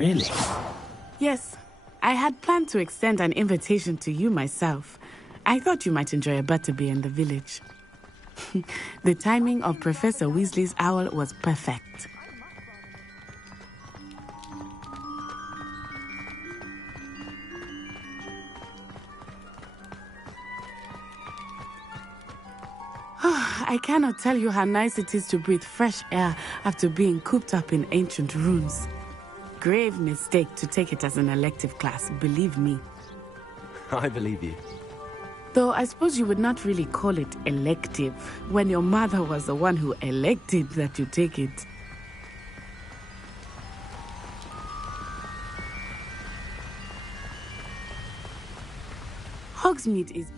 Really? Yes, I had planned to extend an invitation to you myself. I thought you might enjoy a butterbeer in the village. The timing of Professor Weasley's owl was perfect. I cannot tell you how nice it is to breathe fresh air after being cooped up in ancient rooms. Grave mistake to take it as an elective class, believe me. I believe you. Though I suppose you would not really call it elective when your mother was the one who elected that you take it. Hogsmeade is...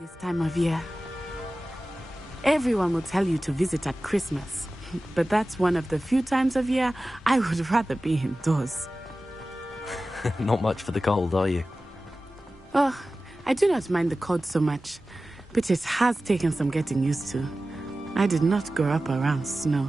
this time of year. Everyone will tell you to visit at Christmas, but that's one of the few times of year I would rather be indoors. Not much for the cold, are you? Oh, I do not mind the cold so much, but it has taken some getting used to. I did not grow up around snow.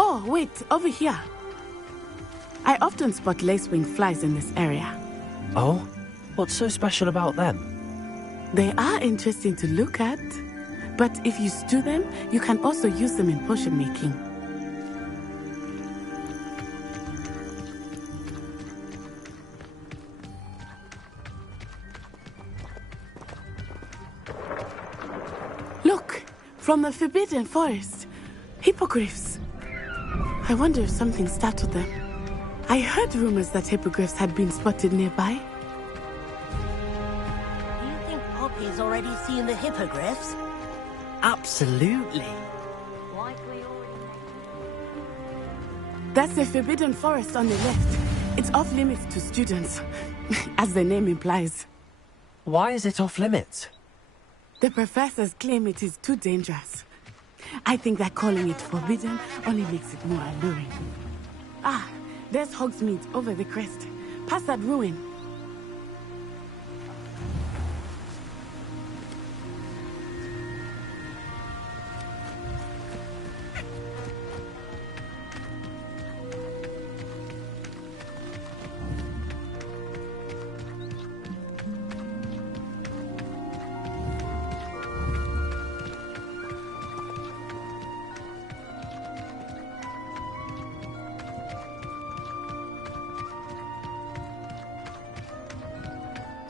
Oh, wait, over here. I often spot lacewing flies in this area. Oh? What's so special about them? They are interesting to look at, but if you stew them, you can also use them in potion making. Look, from the Forbidden Forest, hippogriffs. I wonder if something startled them. I heard rumors that hippogriffs had been spotted nearby. Do you think Poppy's already seen the hippogriffs? Absolutely. That's the Forbidden Forest on the left. It's off limits to students, as the name implies. Why is it off limits? The professors claim it is too dangerous. I think that calling it forbidden only makes it more alluring. Ah, there's Hogsmeade over the crest. Past that ruin.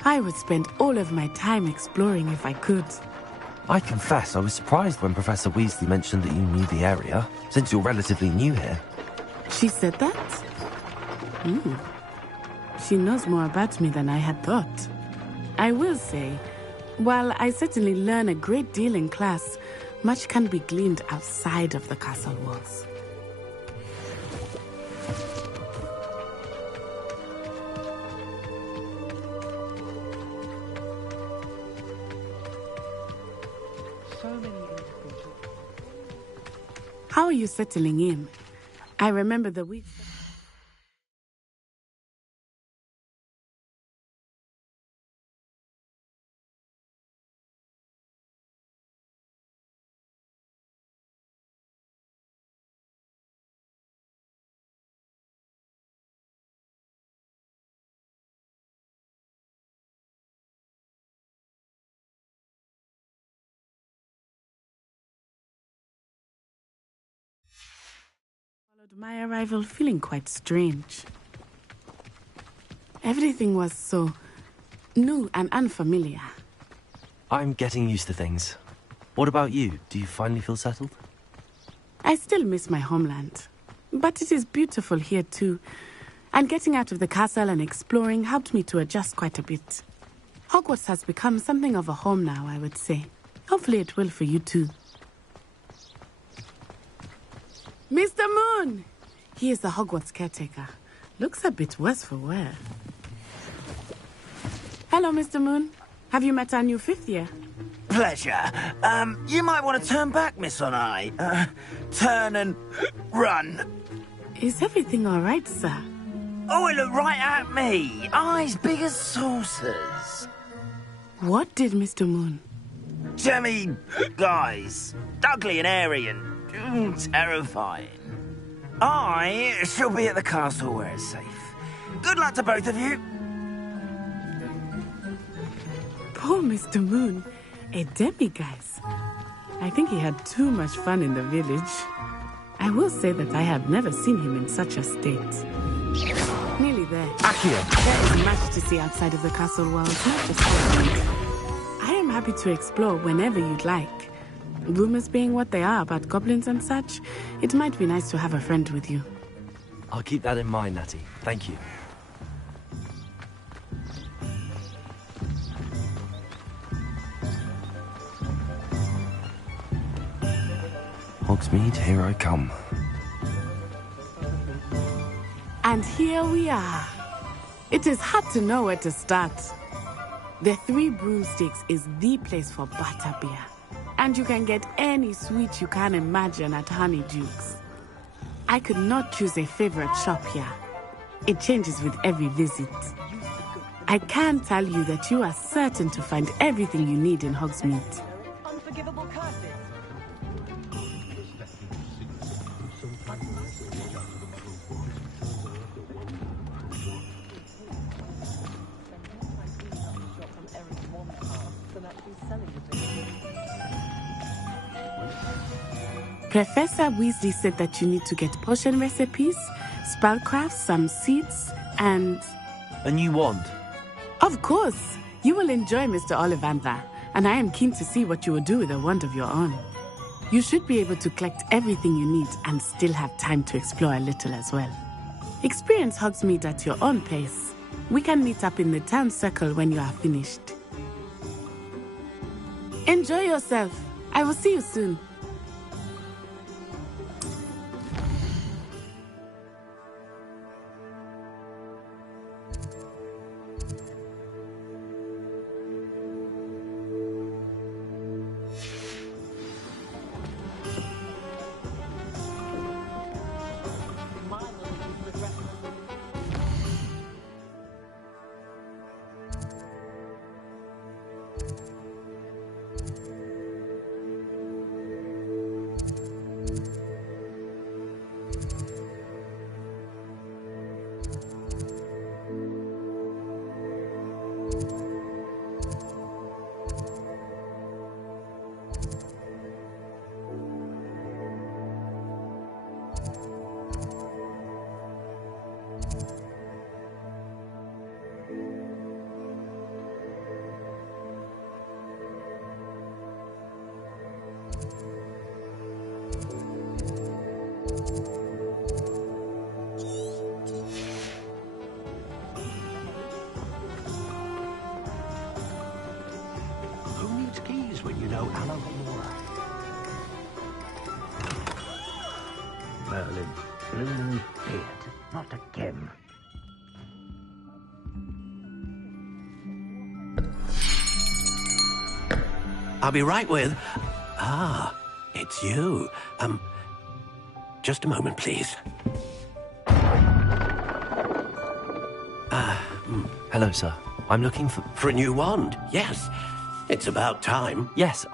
I would spend all of my time exploring if I could. I confess I was surprised when Professor Weasley mentioned that you knew the area, since you're relatively new here. She said that? She knows more about me than I had thought. I will say, while I certainly learn a great deal in class, much can be gleaned outside of the castle walls. So many individuals. How are you settling in? I remember the week. Followed my arrival feeling quite strange. Everything was so new and unfamiliar. I'm getting used to things. What about you? Do you finally feel settled? I still miss my homeland, but it is beautiful here too. And getting out of the castle and exploring helped me to adjust quite a bit. Hogwarts has become something of a home now, I would say. Hopefully it will for you too. Mr. Moon! He is the Hogwarts caretaker. Looks a bit worse for wear. Hello, Mr. Moon. Have you met our new fifth year? Pleasure. You might want to turn back, Miss Onai. Turn and run. Is everything all right, sir? Oh, it looked right at me. Eyes big as saucers. What did Mr. Moon? Jemmy, guys. Ugly and airy and terrifying. I shall be at the castle where it's safe. Good luck to both of you. Poor Mr. Moon. A demi-guise. I think he had too much fun in the village. I will say that I have never seen him in such a state. Nearly there. Accio! There is much to see outside of the castle walls, not just Hogwarts. I am happy to explore whenever you'd like. Rumors being what they are about goblins and such, it might be nice to have a friend with you. I'll keep that in mind, Natty. Thank you. Hogsmeade, here I come. And here we are. It is hard to know where to start. The Three Broomsticks is the place for butterbeer. And you can get any sweet you can imagine at Honeyduke's. I could not choose a favorite shop here. It changes with every visit. I can tell you that you are certain to find everything you need in Hogsmeade. Unforgivable curses. Professor Weasley said that you need to get potion recipes, spellcrafts, some seeds, and... A new wand. Of course! You will enjoy Mr. Ollivander, and I am keen to see what you will do with a wand of your own. You should be able to collect everything you need and still have time to explore a little as well. Experience Hogsmeade at your own pace. We can meet up in the town circle when you are finished. Enjoy yourself. I will see you soon. Who needs keys when you know Alohomora? Merlin, bloom beard, not again. I'll be right with... Ah, it's you. just a moment, please. Hello, sir. I'm looking for... For a new wand, yes. It's about time. Yes,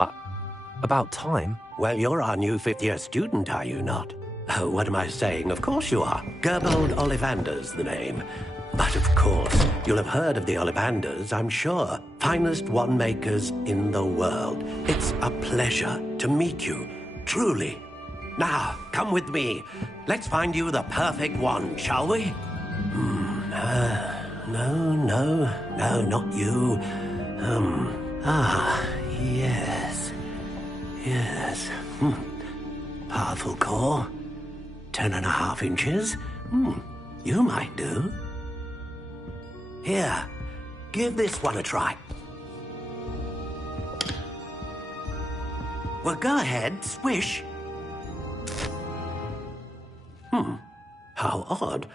about time. Well, you're our new fifth-year student, are you not? Oh, what am I saying? Of course you are. Gerbold Ollivander's the name. But of course, you'll have heard of the Ollivanders, I'm sure. Finest wand makers in the world. It's a pleasure to meet you, truly. Now, come with me. Let's find you the perfect wand, shall we? No, not you. Yes. Powerful core. 10.5 inches. You might do. Here, give this one a try. Well, go ahead, swish. How odd.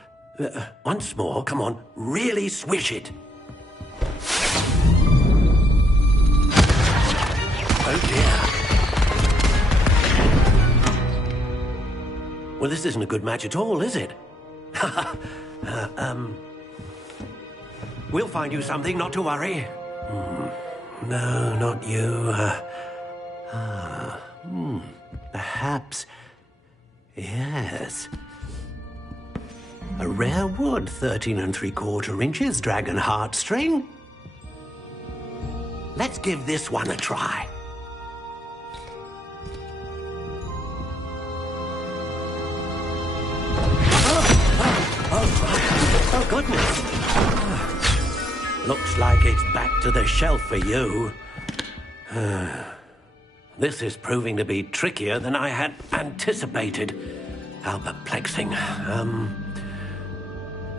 Once more, come on, really swish it. Oh dear. Well, this isn't a good match at all, is it? We'll find you something, not to worry. No, not you. Perhaps. Yes. A rare wood, 13 3/4 inches, dragon heartstring. Let's give this one a try. Oh, goodness. Looks like it's back to the shelf for you. This is proving to be trickier than I had anticipated. How perplexing.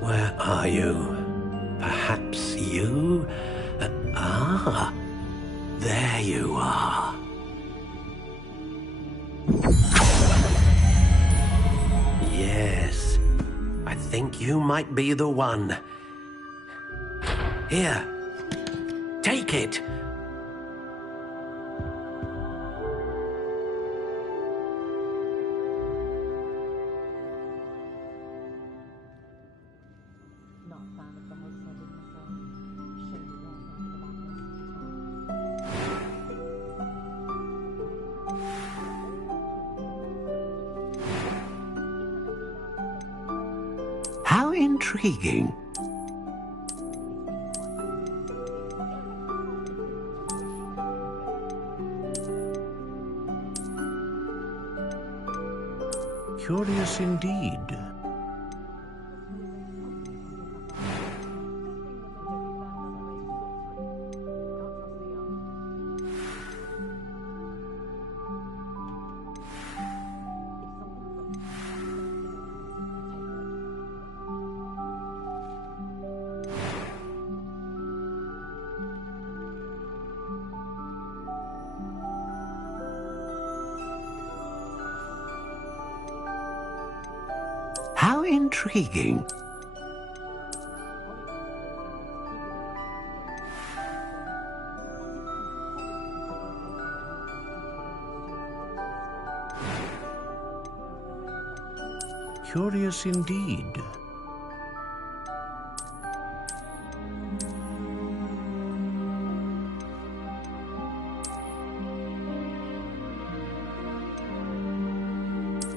Where are you? Perhaps you? There you are. Yes, I think you might be the one. Here, take it. How intriguing. Curious indeed. How intriguing. Curious indeed.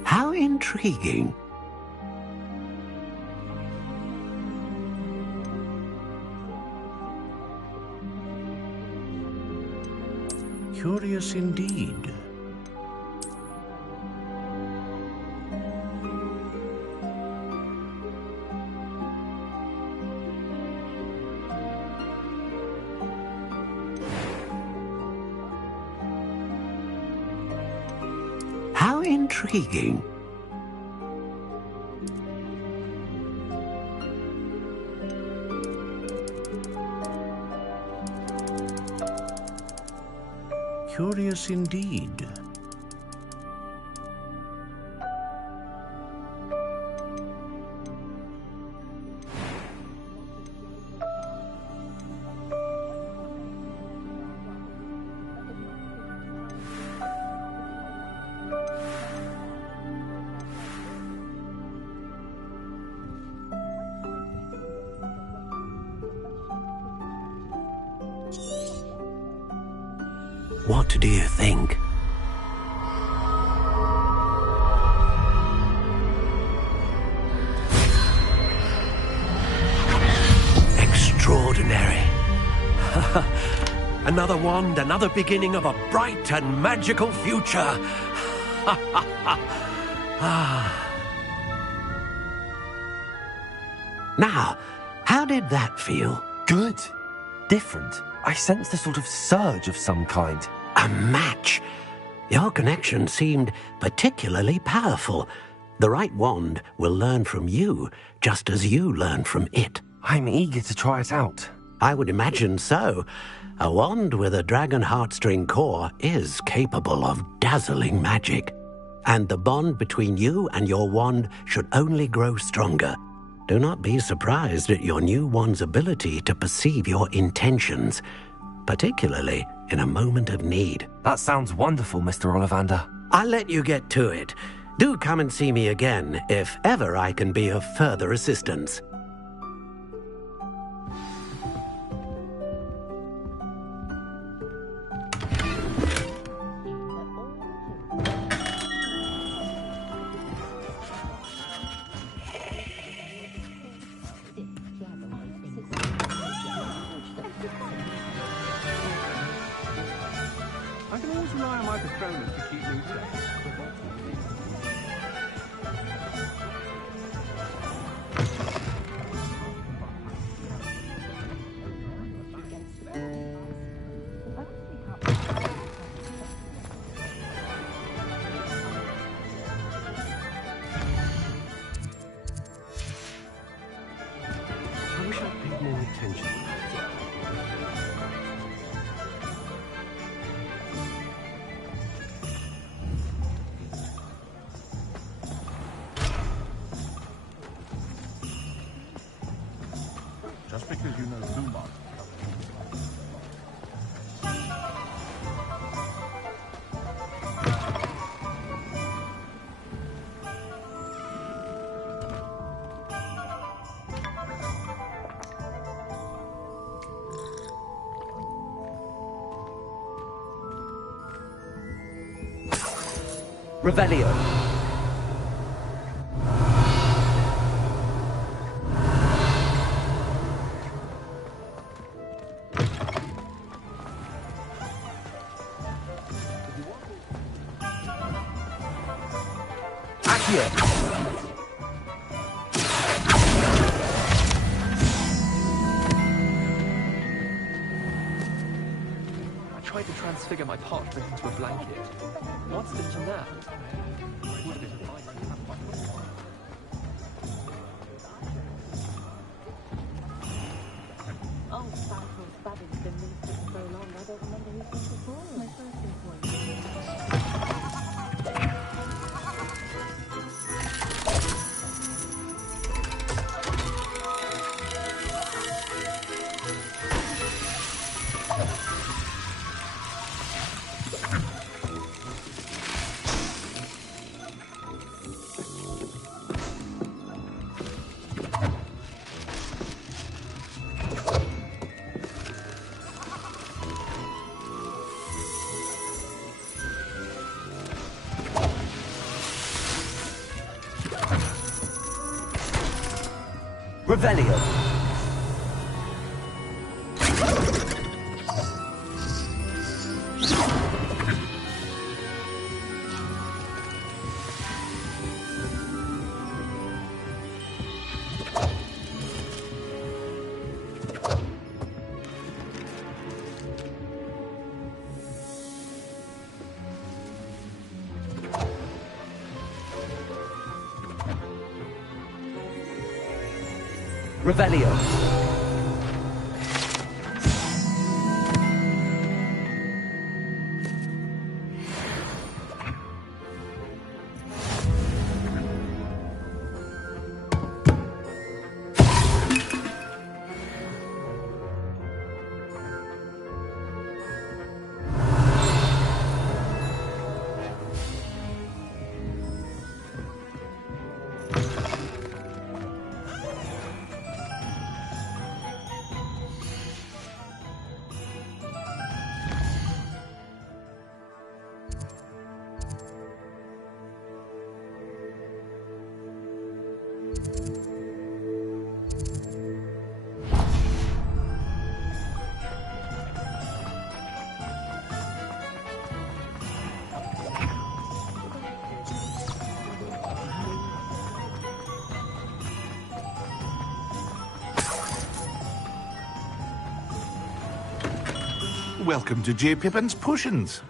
How intriguing. Curious indeed. How intriguing. Curious indeed. What do you think? Extraordinary. Another wand, another beginning of a bright and magical future. Now, how did that feel? Good. Different. I sensed a sort of surge of some kind. A match. Your connection seemed particularly powerful. The right wand will learn from you, just as you learn from it. I'm eager to try it out. I would imagine so. A wand with a dragon heartstring core is capable of dazzling magic. And the bond between you and your wand should only grow stronger. Do not be surprised at your new wand's ability to perceive your intentions, particularly in a moment of need. That sounds wonderful, Mr. Ollivander. I'll let you get to it. Do come and see me again if ever I can be of further assistance. I can always rely on my Patronus to keep me safe. I wish I'd paid more attention. Just because you know Zumba. Revelio. Accio. I tried to transfigure my parchment into a blanket. What's it to that? Would have been nice to have my Oh, Cycle's Babbitt's been minister for so long, I don't remember who's been before. My first employee. Revelio. Revelio. Welcome to J. Pippin's Potions.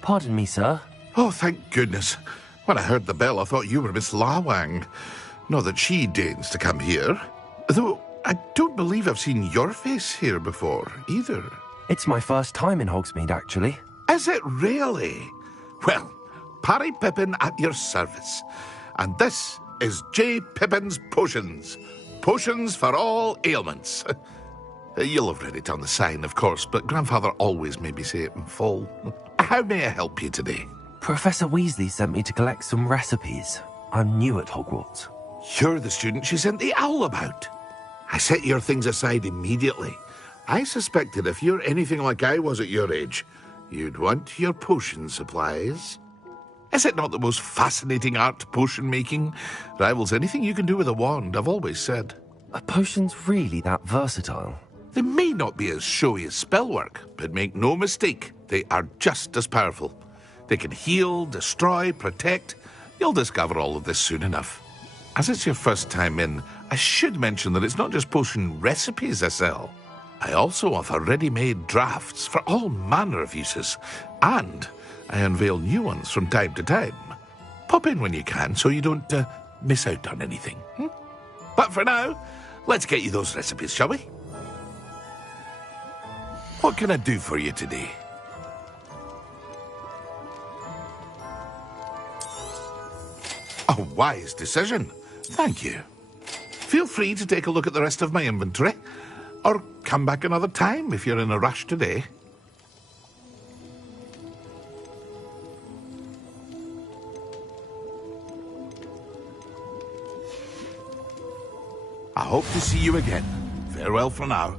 Pardon me, sir. Oh, thank goodness. When I heard the bell, I thought you were Miss Lawang. Not that she deigns to come here. Though, I don't believe I've seen your face here before, either. It's my first time in Hogsmeade, actually. Is it really? Well, Parry Pippin at your service. And this is J. Pippin's Potions. Potions for all ailments. You'll have read it on the sign, of course, but Grandfather always made me say it in full. How may I help you today? Professor Weasley sent me to collect some recipes. I'm new at Hogwarts. You're the student she sent the owl about. I set your things aside immediately. I suspected if you're anything like I was at your age, you'd want your potion supplies. Is it not the most fascinating art, potion making? Rivals anything you can do with a wand, I've always said. Are potions really that versatile? They may not be as showy as spellwork, but make no mistake, they are just as powerful. They can heal, destroy, protect. You'll discover all of this soon enough. As it's your first time in, I should mention that it's not just potion recipes I sell. I also offer ready-made drafts for all manner of uses, and I unveil new ones from time to time. Pop in when you can so you don't miss out on anything. But for now, let's get you those recipes, shall we? What can I do for you today? A wise decision. Thank you. Feel free to take a look at the rest of my inventory, or come back another time if you're in a rush today. I hope to see you again. Farewell for now.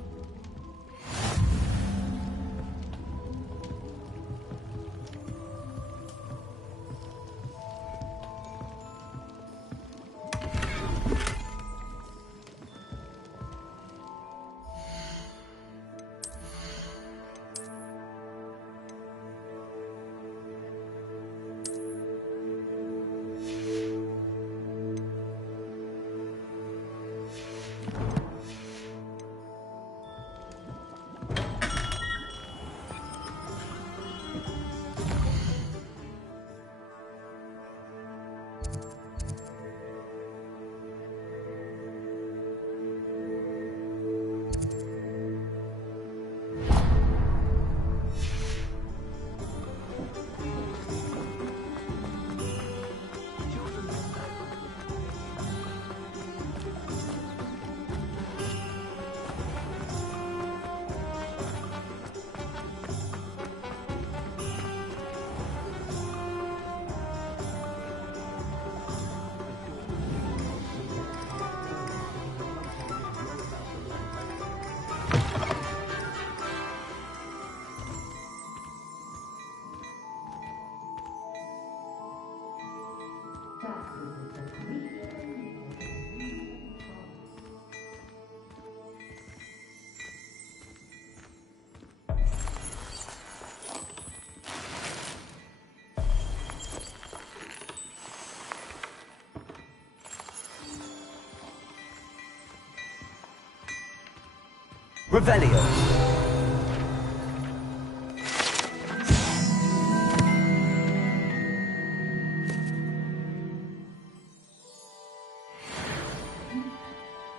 Revelio.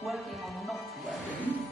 Working or not working?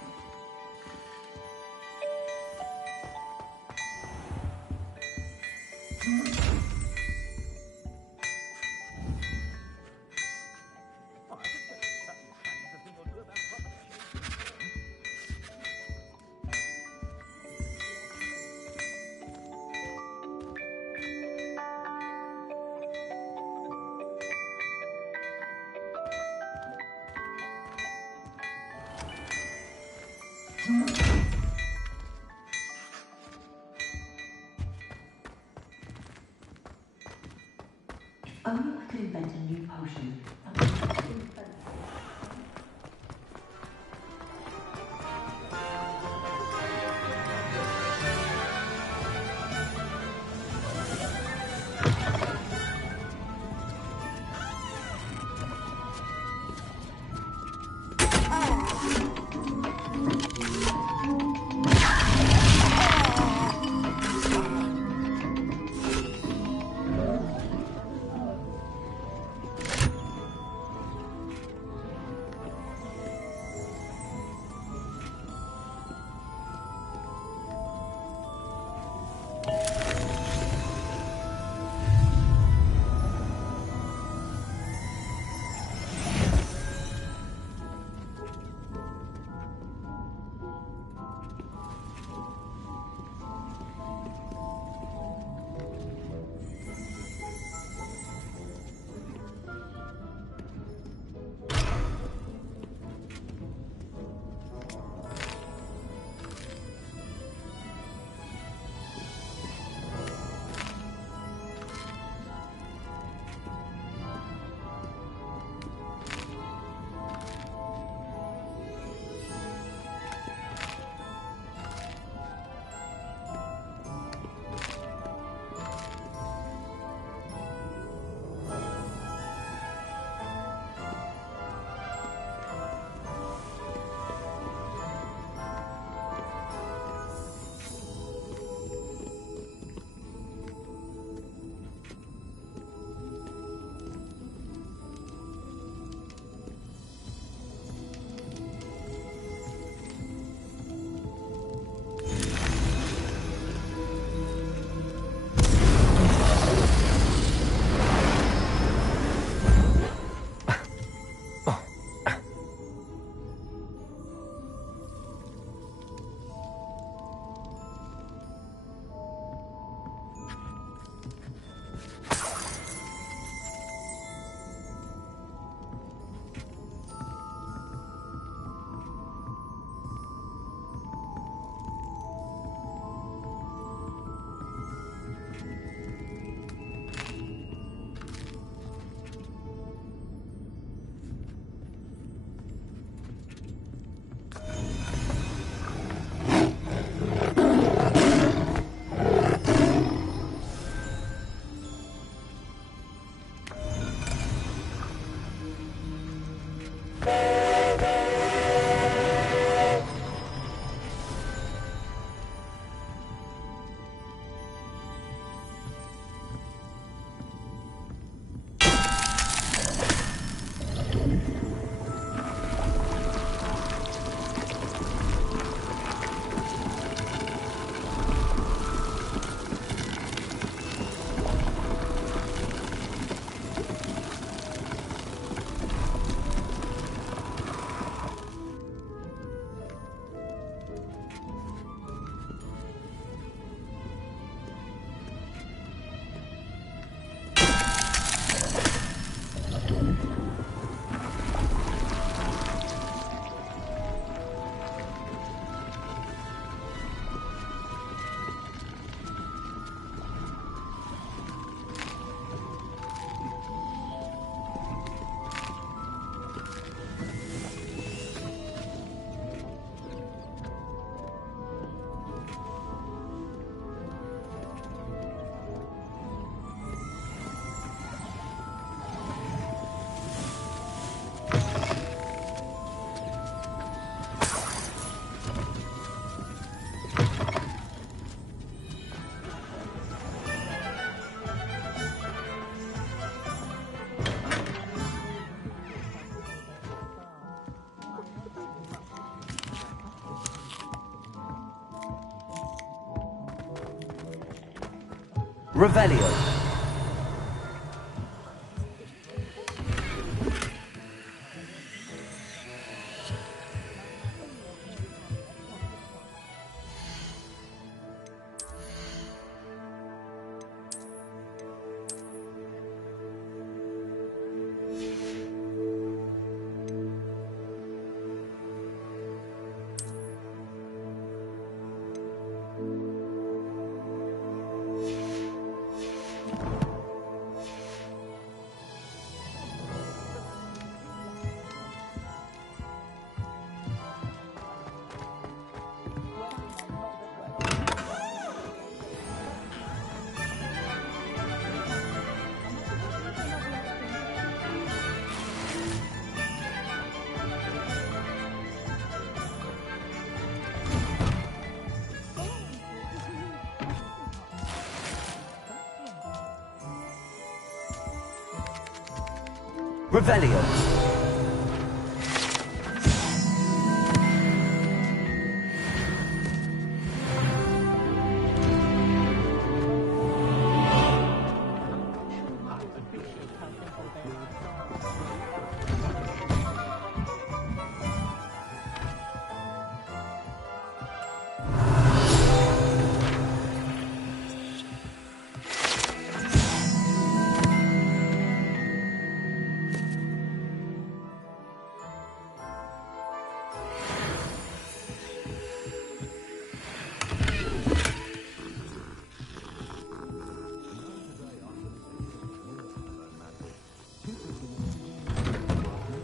Only I could invent a new potion. Revelio. Revelio.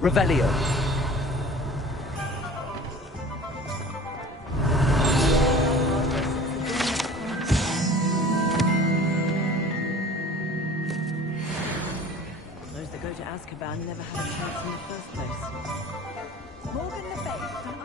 Revelio. Those that go to Azkaban never had a chance in the first place. Morgan Le Fay from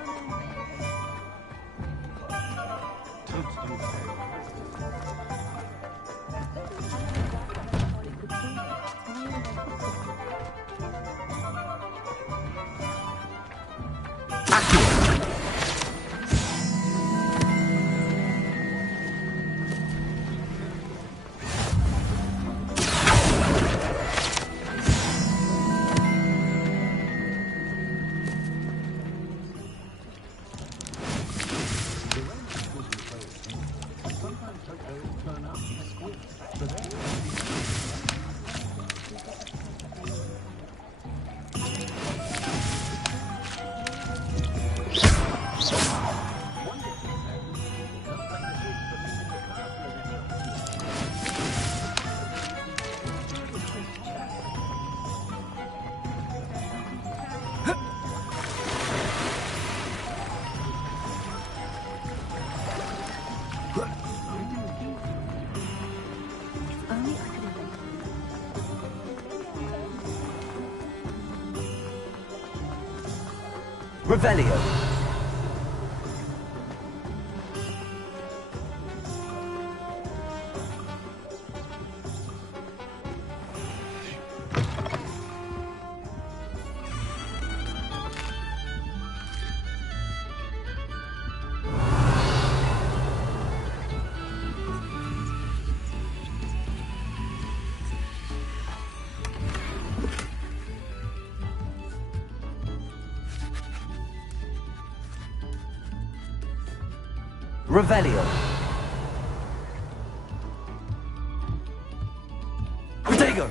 Revelio. Revelio. Protego.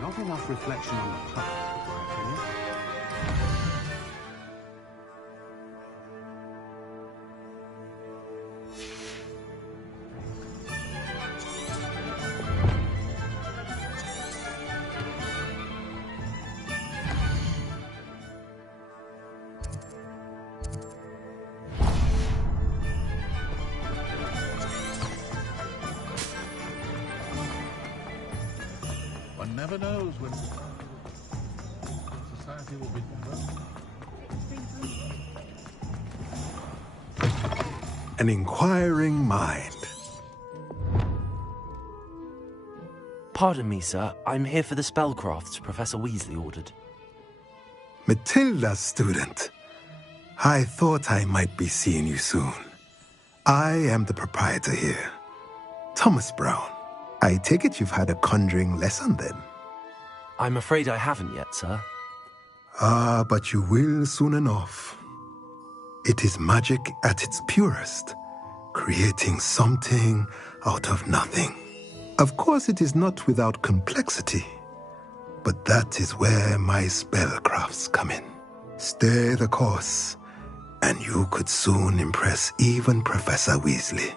Not enough reflection on the past, in my opinion. One never knows when society will be An inquiring mind. Pardon me, sir. I'm here for the spellcrafts Professor Weasley ordered. Matilda's student. I thought I might be seeing you soon. I am the proprietor here, Thomas Brown. I take it you've had a conjuring lesson then? I'm afraid I haven't yet, sir. Ah, but you will soon enough. It is magic at its purest, creating something out of nothing. Of course, it is not without complexity, but that is where my spellcrafts come in. Stay the course, and you could soon impress even Professor Weasley.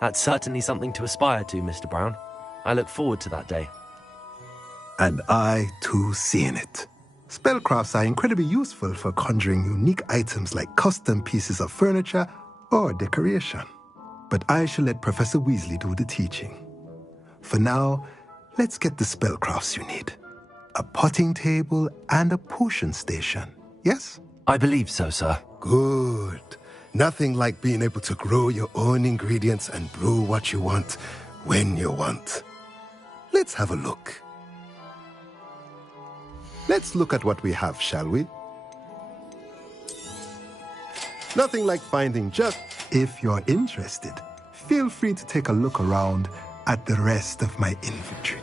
That's certainly something to aspire to, Mr. Brown. I look forward to that day. And I, too, seeing it. Spellcrafts are incredibly useful for conjuring unique items like custom pieces of furniture or decoration. But I shall let Professor Weasley do the teaching. For now, let's get the spellcrafts you need. A potting table and a potion station, yes? I believe so, sir. Good. Nothing like being able to grow your own ingredients and brew what you want when you want. Let's have a look. Let's look at what we have, shall we? Nothing like finding just... If you're interested, feel free to take a look around at the rest of my inventory.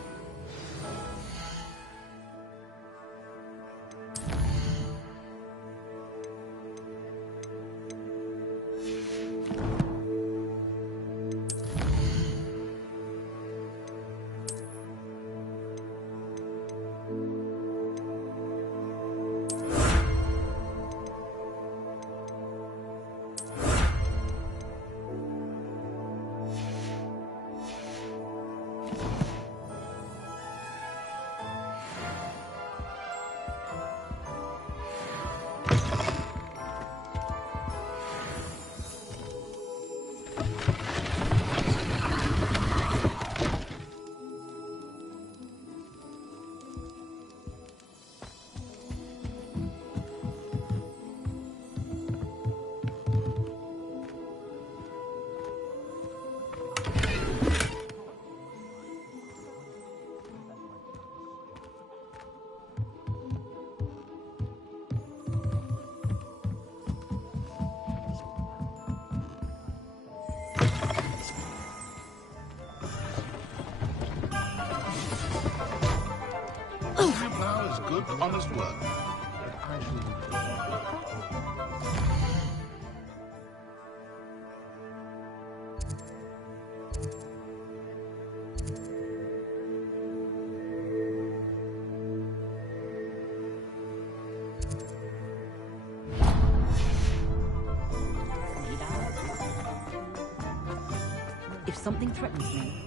Good, honest work. If something threatens me,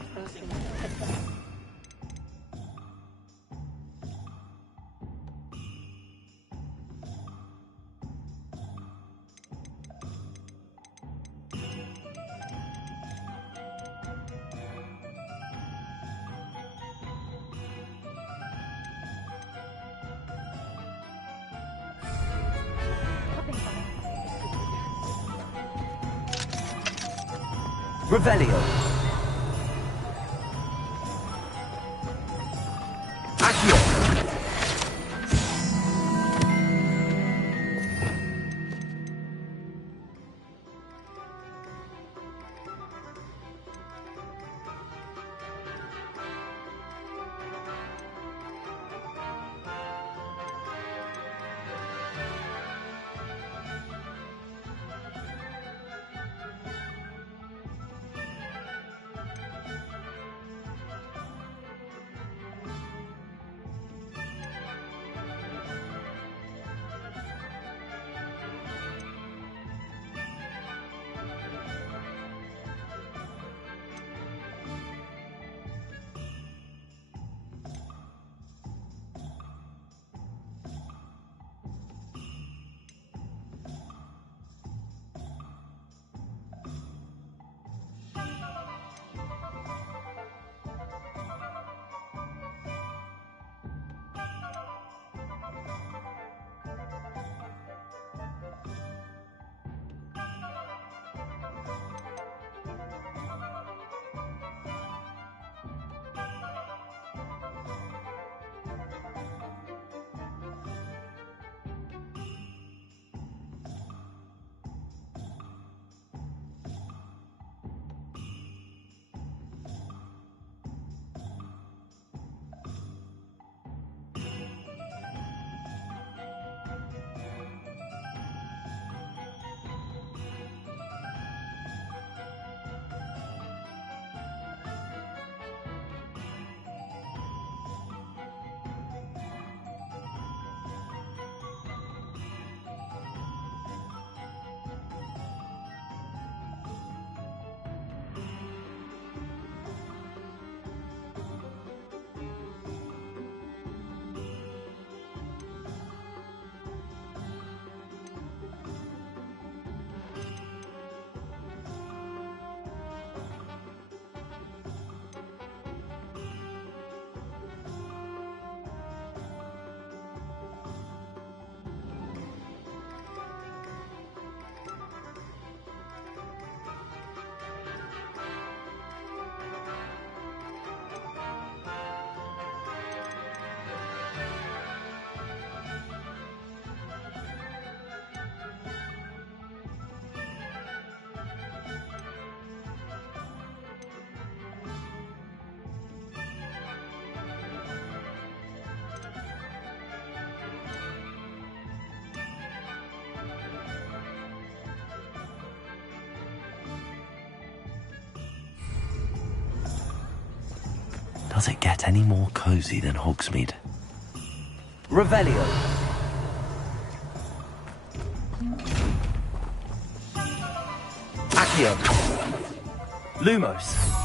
Revelio. Accio. Does it get any more cozy than Hogsmeade? Revelio. Accio. Lumos.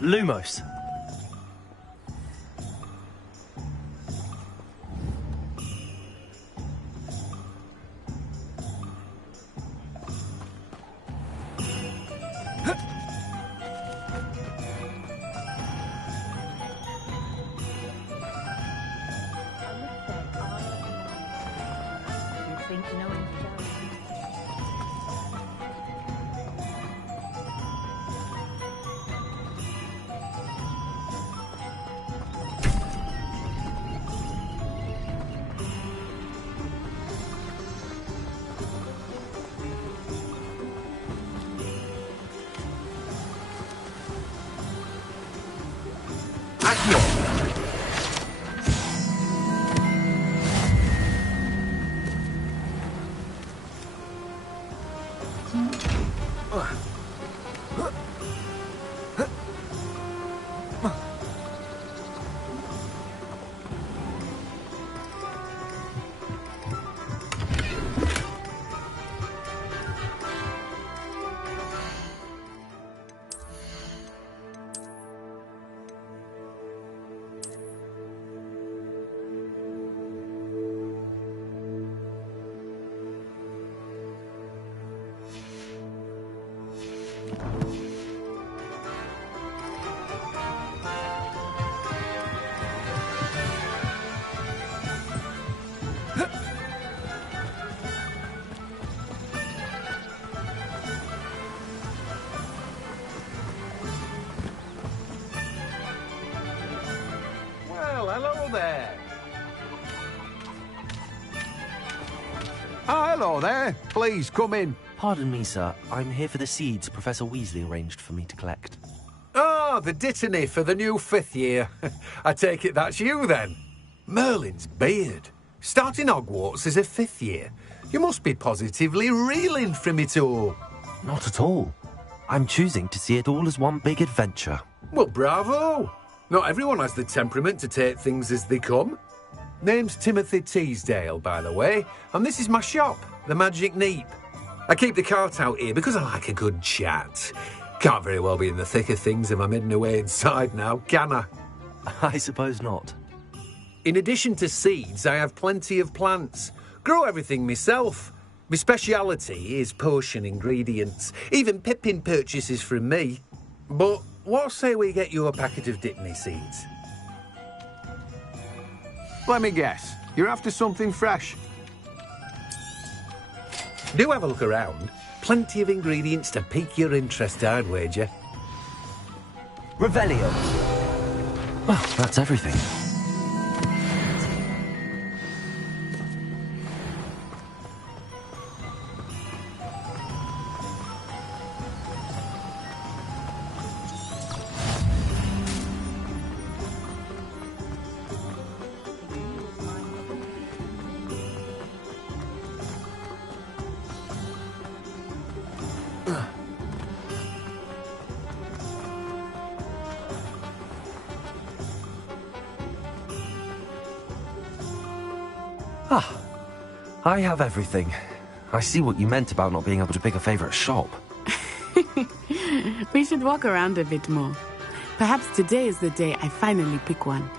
Lumos. You think no one's Hello there. Hello there. Please come in. Pardon me, sir. I'm here for the seeds Professor Weasley arranged for me to collect. Ah, the dittany for the new 5th year. I take it that's you then. Merlin's beard. Starting Hogwarts as a 5th year. You must be positively reeling from it all. Not at all. I'm choosing to see it all as one big adventure. Well, bravo. Not everyone has the temperament to take things as they come. Name's Timothy Teasdale, by the way, and this is my shop, the Magic Neep. I keep the cart out here because I like a good chat. Can't very well be in the thick of things if I'm hidden away inside now, can I? I suppose not. In addition to seeds, I have plenty of plants. Grow everything myself. My speciality is potion ingredients. Even Pippin purchases from me. But what say we get you a packet of Dittany seeds? Let me guess. You're after something fresh. Do have a look around. Plenty of ingredients to pique your interest, I'd wager. Revelio. Well, that's everything. I have everything. I see what you meant about not being able to pick a favourite shop. We should walk around a bit more. Perhaps today is the day I finally pick one.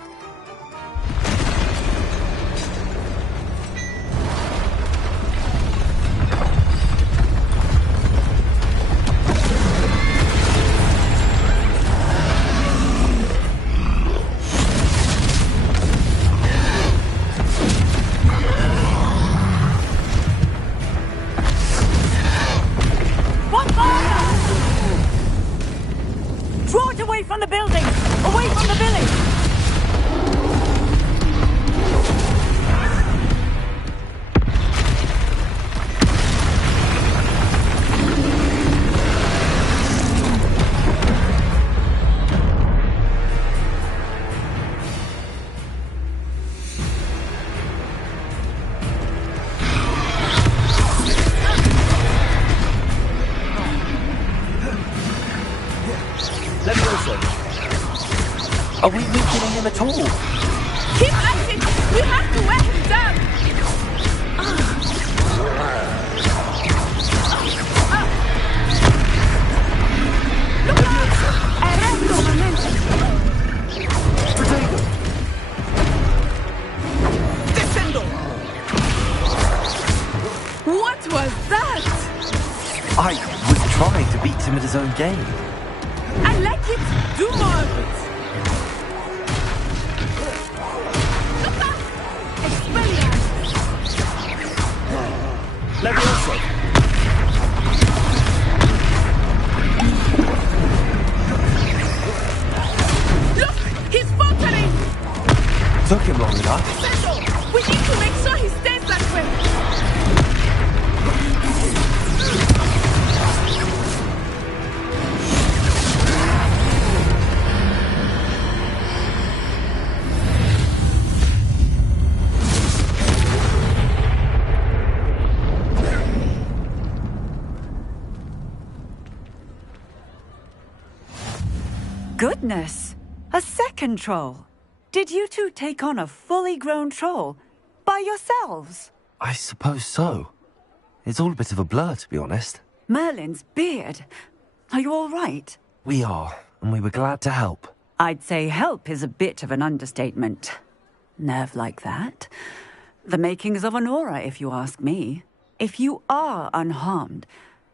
Levioso. Are we weakening him at all? Keep at it! We have to wear him down! Look out! Arresto momentum! Potato. Descendo. What was that? I was trying to beat him at his own game. I like it! Do more of it! Look out! Expelliarmus! Levioso. Look! He's faltering! Took him long enough. Descendo! We need to make sure he stays that way! Goodness! A second troll! Did you two take on a fully grown troll? By yourselves? I suppose so. It's all a bit of a blur, to be honest. Merlin's beard. Are you all right? We are, and we were glad to help. I'd say help is a bit of an understatement. Nerve like that. The makings of an aura, if you ask me. If you are unharmed,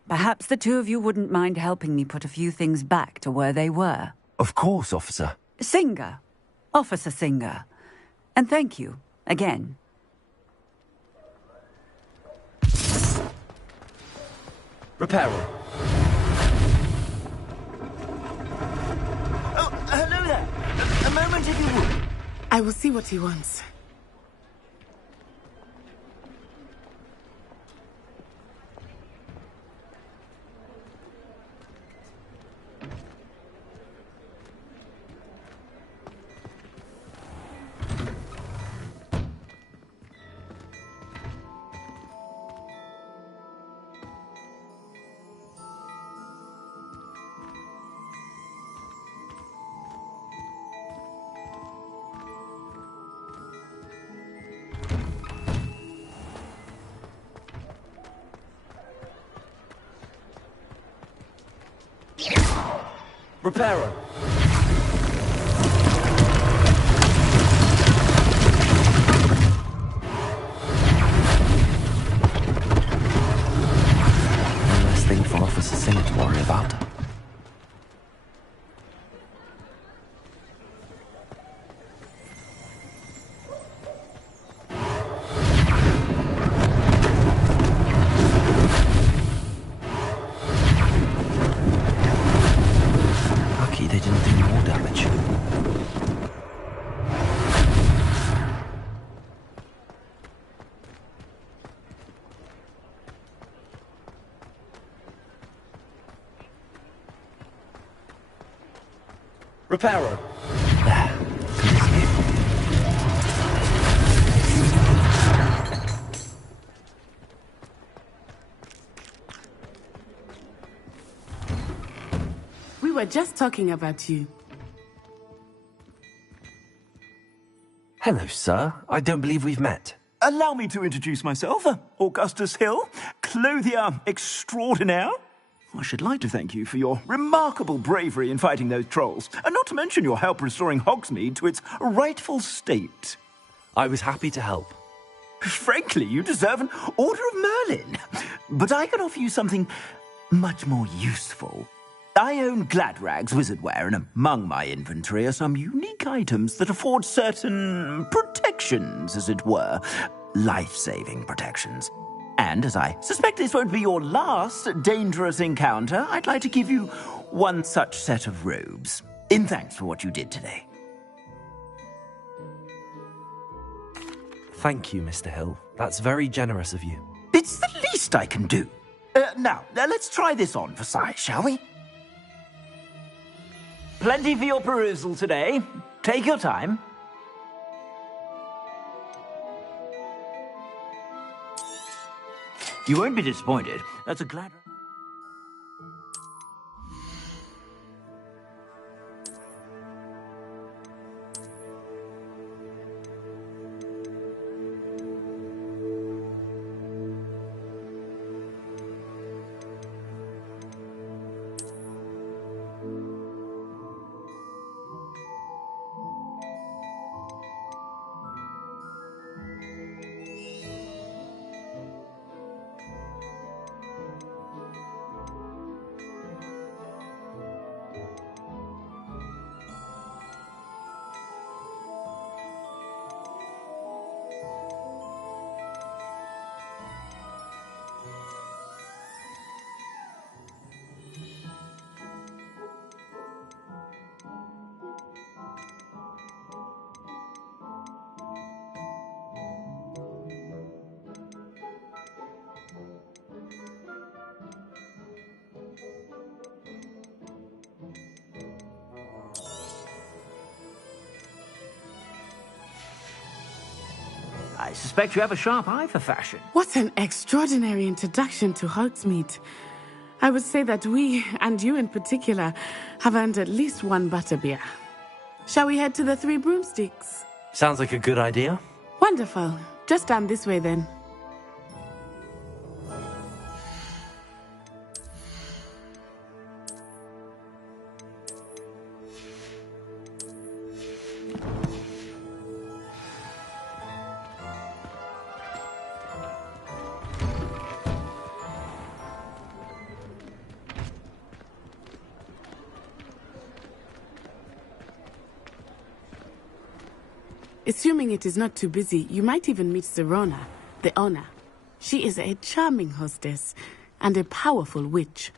perhaps the two of you wouldn't mind helping me put a few things back to where they were. Of course, officer. Singer. Officer Singer. And thank you, again. Reparo. Oh, hello there. A moment if you would. I will see what he wants. Reparo. One less thing for Officer Singer to worry about. Lucky they didn't do more damage. Reparo. There. Continue. We were just talking about you. Hello, sir. I don't believe we've met. Allow me to introduce myself, Augustus Hill, clothier extraordinaire. I should like to thank you for your remarkable bravery in fighting those trolls, and not to mention your help restoring Hogsmeade to its rightful state. I was happy to help. Frankly, you deserve an Order of Merlin. But I can offer you something much more useful. I own Gladrag's wizardware, and among my inventory are some unique items that afford certain protections, as it were. Life-saving protections. And as I suspect this won't be your last dangerous encounter, I'd like to give you one such set of robes, in thanks for what you did today. Thank you, Mr. Hill. That's very generous of you. It's the least I can do. Now, let's try this on for size, shall we? Plenty for your perusal today. Take your time. You won't be disappointed. That's a glad... I suspect you have a sharp eye for fashion. What an extraordinary introduction to Hogsmeade. I would say that we, and you in particular, have earned at least one butterbeer. Shall we head to the Three Broomsticks? Sounds like a good idea. Wonderful. Just down this way then. Assuming it is not too busy, you might even meet Sirona, the owner. She is a charming hostess and a powerful witch.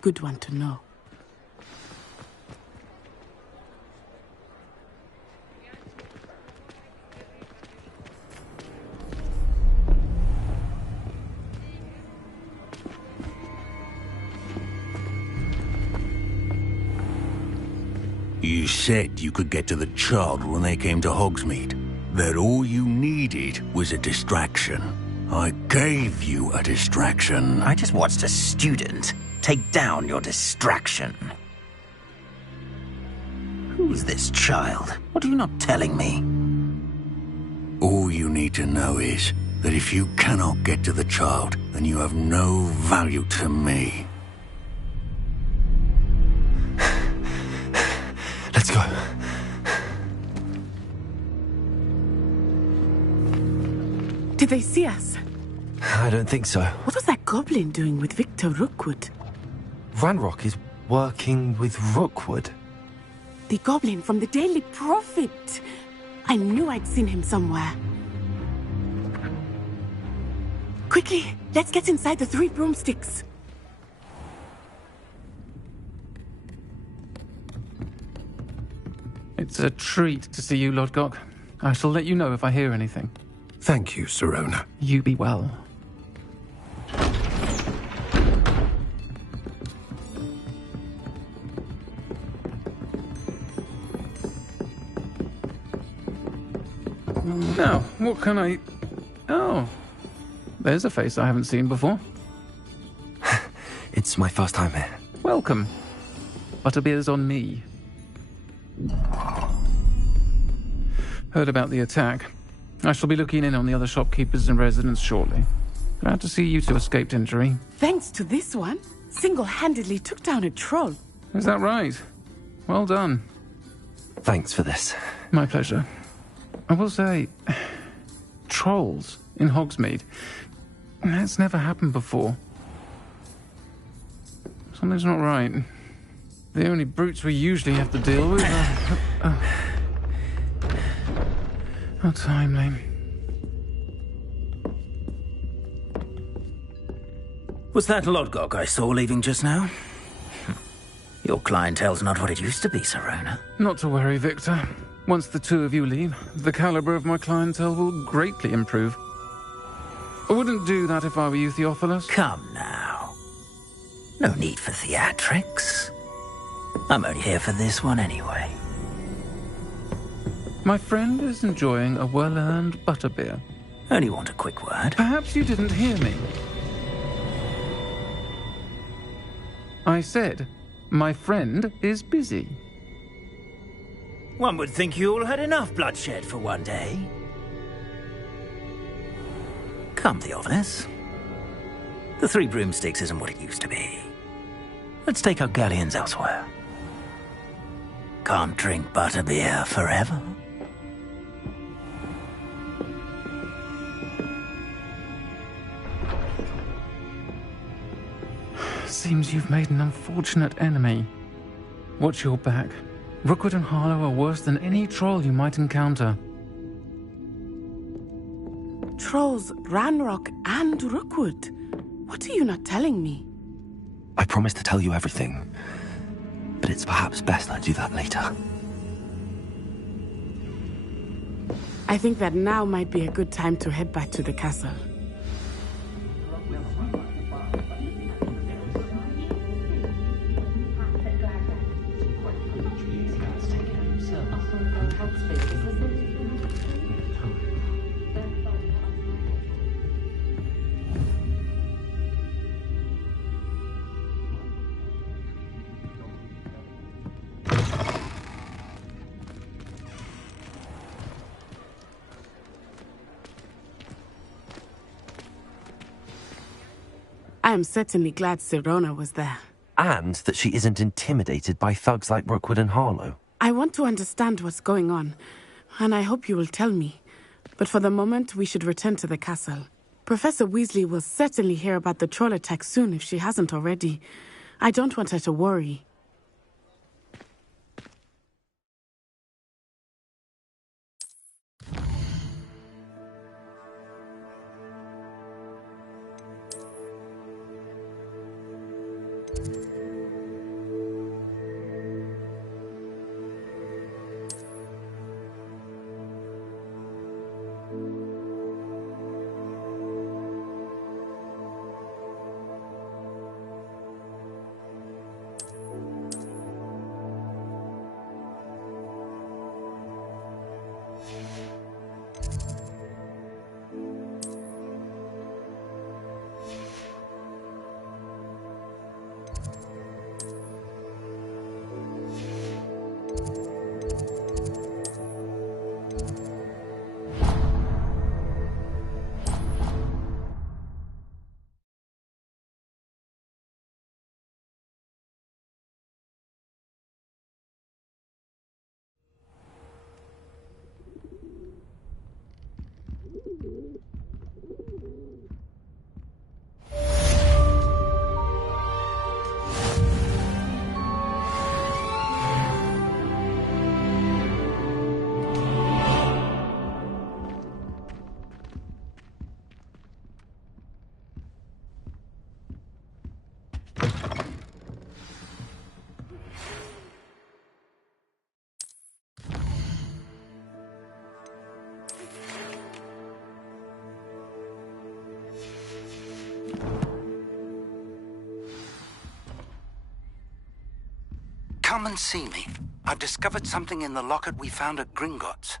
Good one to know. You said you could get to the child when they came to Hogsmeade. That all you needed was a distraction. I gave you a distraction. I just watched a student take down your distraction. Who's this child? What are you not telling me? All you need to know is that if you cannot get to the child, then you have no value to me. Let's go. Did they see us? I don't think so. What was that goblin doing with Victor Rookwood? Ranrock is working with Rookwood. The goblin from the Daily Prophet. I knew I'd seen him somewhere. Quickly, let's get inside the Three Broomsticks. It's a treat to see you, Lodgok. I shall let you know if I hear anything. Thank you, Sirona. You be well. Now, what can I... Oh, there's a face I haven't seen before. It's my first time here. Welcome. Butterbeer's on me. Heard about the attack. I shall be looking in on the other shopkeepers and residents shortly. Glad to see you two escaped injury. Thanks to this one, single-handedly took down a troll. Is that right? Well done. Thanks for this. My pleasure. I will say, trolls in Hogsmeade. That's never happened before. Something's not right. The only brutes we usually have to deal with are... How timely. Was that Lodgok I saw leaving just now? Your clientele's not what it used to be, Sirona. Not to worry, Victor. Once the two of you leave, the caliber of my clientele will greatly improve. I wouldn't do that if I were you, Theophilus. Come now. No need for theatrics. I'm only here for this one anyway. My friend is enjoying a well-earned butterbeer. Only want a quick word. Perhaps you didn't hear me. I said, my friend is busy. One would think you all had enough bloodshed for one day. Come, Theophilus. The Three Broomsticks isn't what it used to be. Let's take our galleons elsewhere. Can't drink butterbeer forever. Seems you've made an unfortunate enemy. Watch your back. Rookwood and Harlow are worse than any troll you might encounter. Trolls, Ranrock, and Rookwood. What are you not telling me? I promised to tell you everything, but it's perhaps best I do that later. I think that now might be a good time to head back to the castle. I am certainly glad Sirona was there. And that she isn't intimidated by thugs like Rookwood and Harlow. I want to understand what's going on, and I hope you will tell me. But for the moment, we should return to the castle. Professor Weasley will certainly hear about the troll attack soon if she hasn't already. I don't want her to worry. Come and see me. I've discovered something in the locket we found at Gringotts.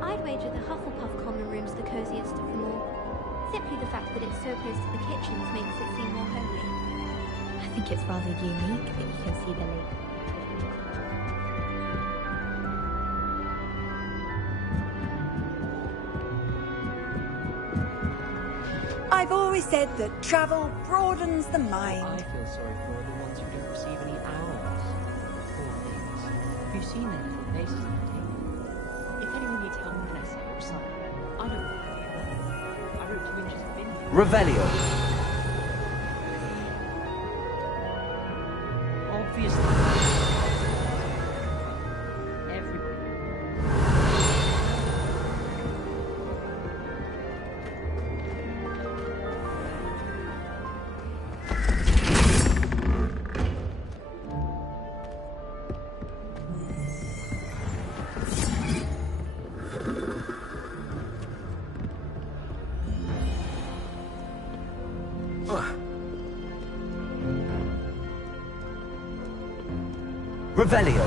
I'd wager the Hufflepuff common room's the coziest of them all. Simply the fact that it's so close to the kitchens makes it seem more homely. I think it's rather unique that you can see the lake. I've always said that travel broadens the mind. I feel sorry for all the ones who don't receive any owls. Poor things. Have you seen their little faces on the table? If anyone needs help with an essay or something, I don't want to. I wrote 2 inches of bin. Revelio. Obviously. Revelio.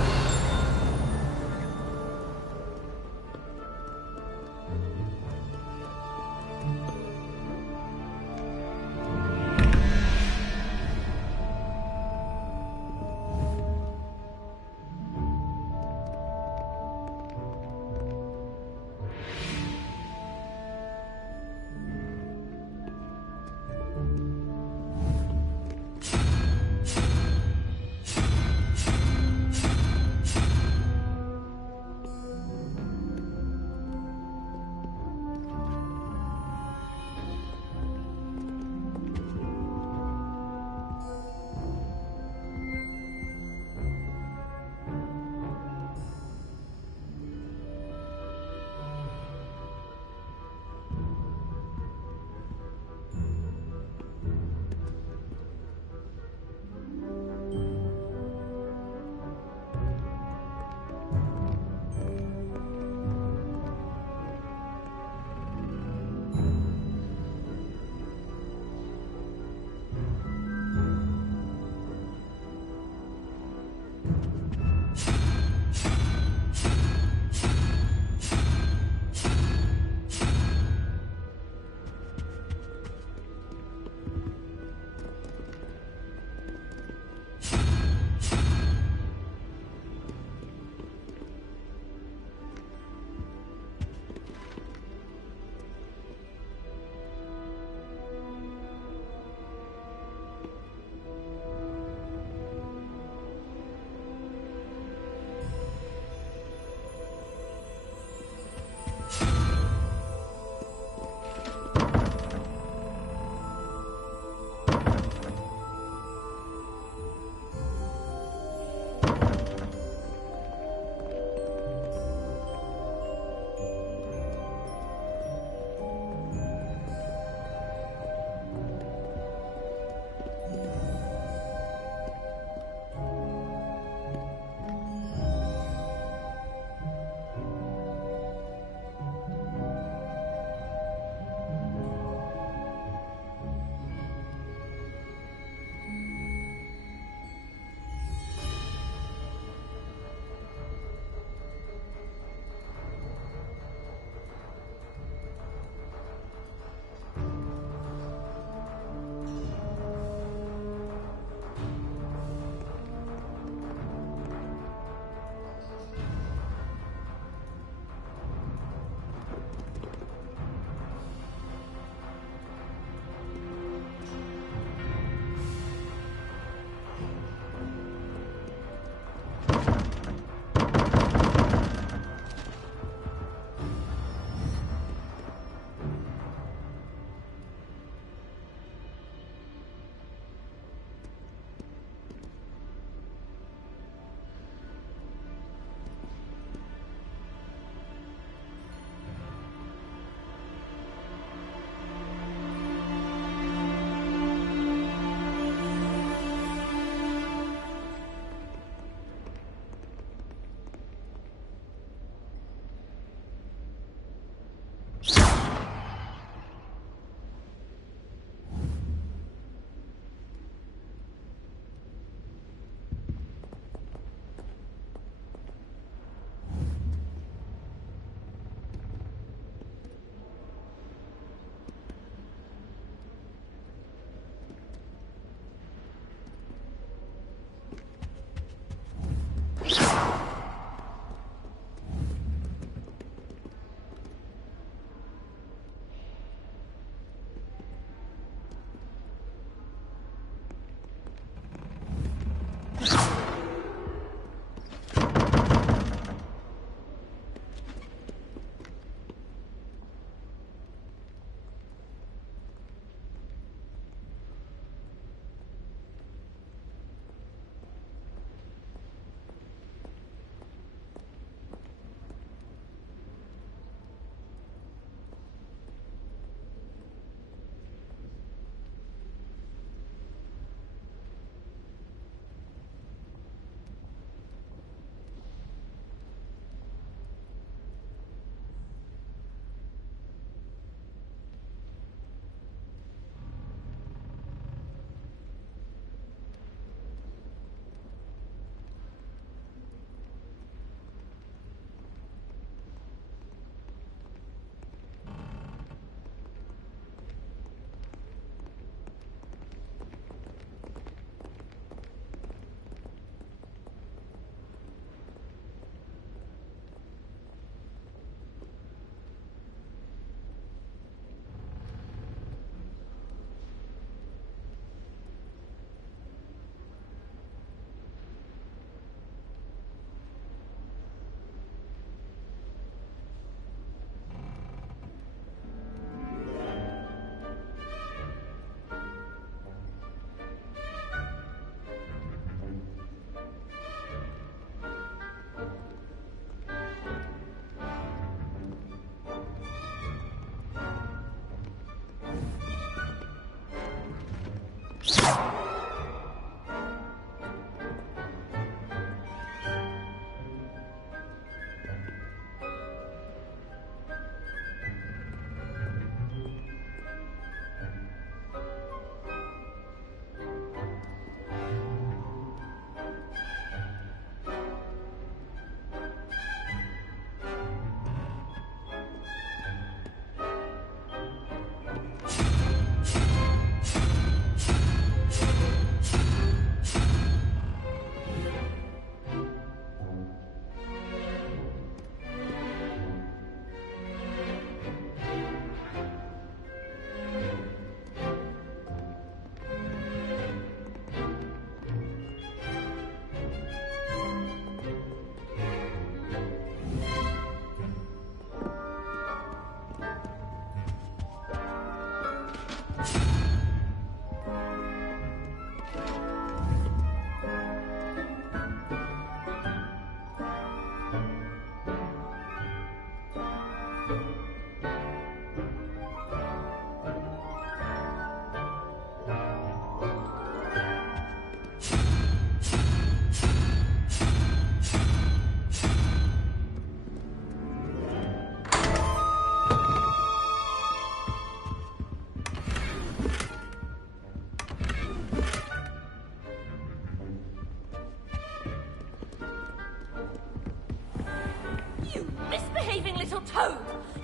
You misbehaving little toad!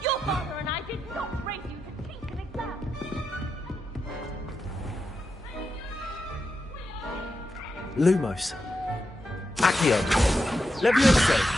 Your father and I did not raise you to teach an exam! Lumos. Accio. Levioso.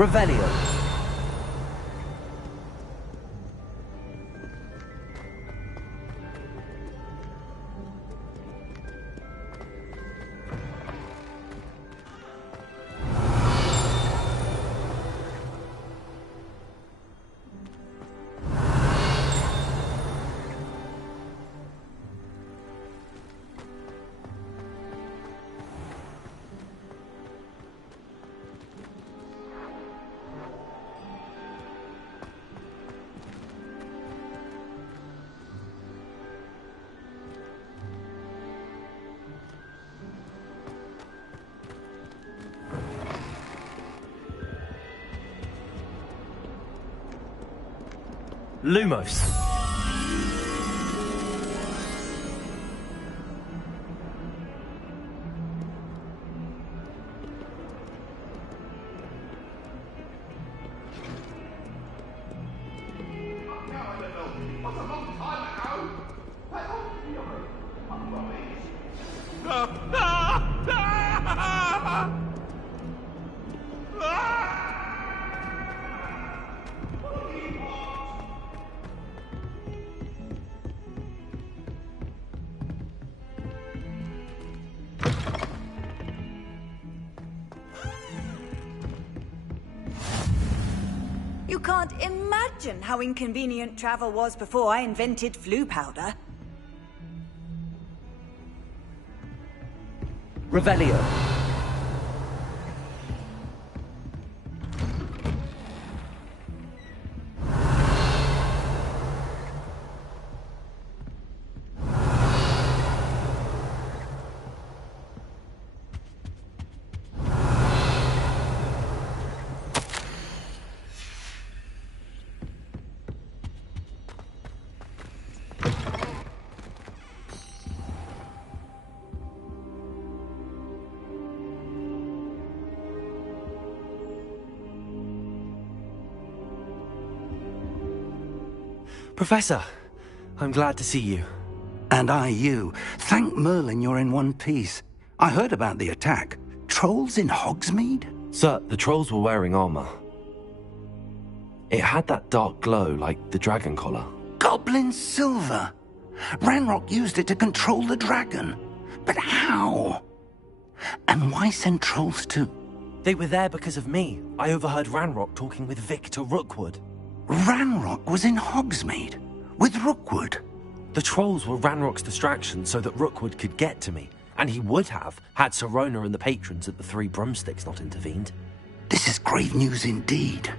Revelio. Lumos. You can't imagine how inconvenient travel was before I invented flu powder. Revelio. Professor, I'm glad to see you. And I you. Thank Merlin you're in one piece. I heard about the attack. Trolls in Hogsmeade? Sir, the trolls were wearing armor. It had that dark glow like the dragon collar. Goblin silver! Ranrock used it to control the dragon. But how? And why send trolls to... They were there because of me. I overheard Ranrock talking with Victor Rookwood. Ranrock was in Hogsmeade? With Rookwood? The trolls were Ranrock's distraction so that Rookwood could get to me. And he would have, had Sirona and the patrons at the Three Broomsticks not intervened. This is grave news indeed.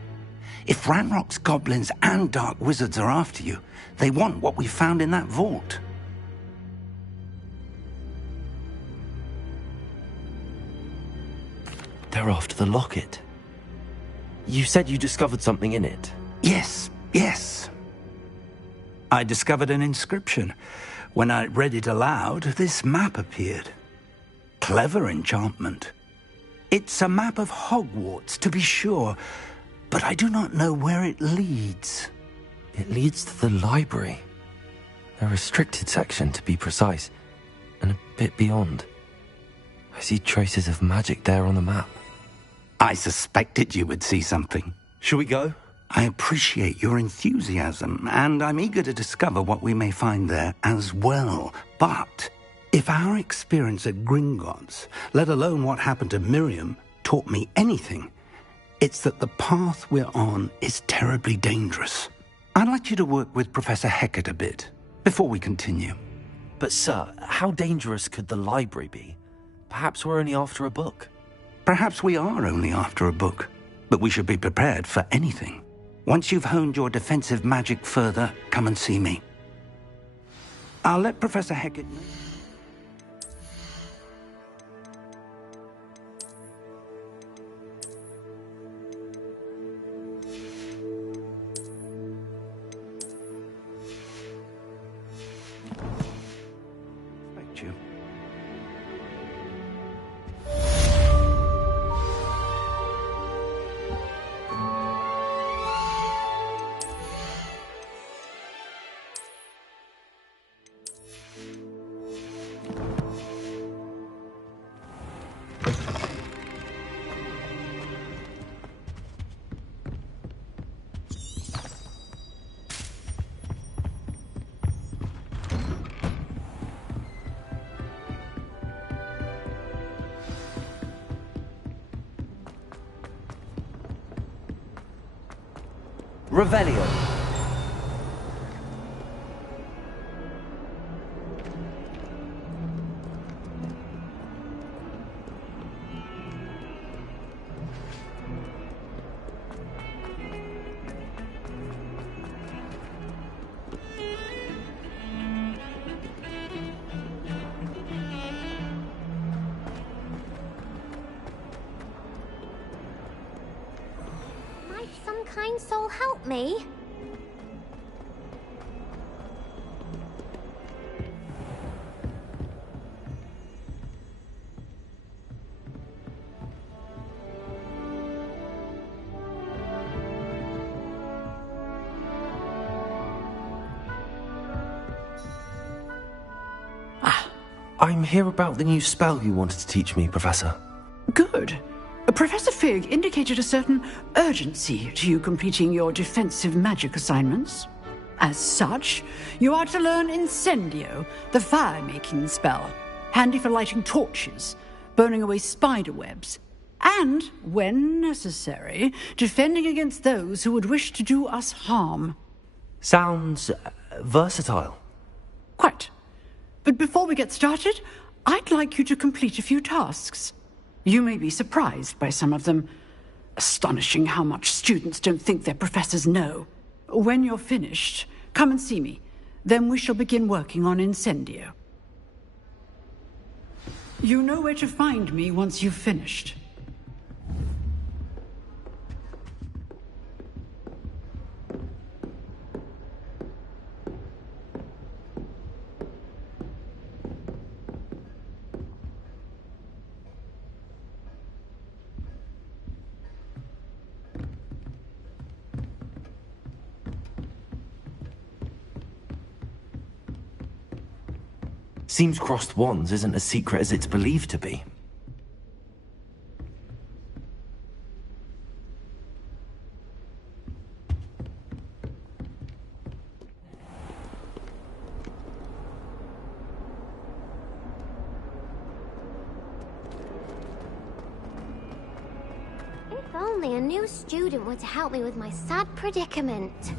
If Ranrock's goblins and dark wizards are after you, they want what we found in that vault. They're after the locket. You said you discovered something in it. Yes. I discovered an inscription. When I read it aloud, this map appeared. Clever enchantment. It's a map of Hogwarts, to be sure, but I do not know where it leads. It leads to the library. A restricted section, to be precise, and a bit beyond. I see traces of magic there on the map. I suspected you would see something. Shall we go? I appreciate your enthusiasm, and I'm eager to discover what we may find there as well. But if our experience at Gringotts, let alone what happened to Miriam, taught me anything, it's that the path we're on is terribly dangerous. I'd like you to work with Professor Hecat a bit before we continue. But sir, how dangerous could the library be? Perhaps we're only after a book. Perhaps we are only after a book, but we should be prepared for anything. Once you've honed your defensive magic further, come and see me. I'll let Professor Hecat know. Thank you. Revelio. Might some kind soul help me? I'm here about the new spell you wanted to teach me, Professor. Good. Professor Fig indicated a certain urgency to you completing your defensive magic assignments. As such, you are to learn Incendio, the fire-making spell, handy for lighting torches, burning away spider webs, and, when necessary, defending against those who would wish to do us harm. Sounds versatile. Quite. But before we get started, I'd like you to complete a few tasks. You may be surprised by some of them. Astonishing how much students don't think their professors know. When you're finished, come and see me. Then we shall begin working on Incendio. You know where to find me once you've finished. Seems crossed wands isn't as secret as it's believed to be. If only a new student were to help me with my sad predicament.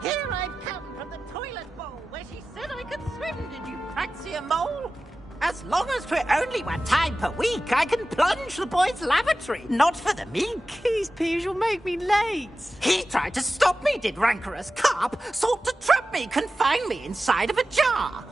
Here I've come from the toilet bowl where she said I could swim, did you Praxia Mole? As long as for only 1 time per week, I can plunge the boy's lavatory, not for the meek. Please, Piers, you'll make me late. He tried to stop me, did rancorous carp, sought to trap me, confine me inside of a jar.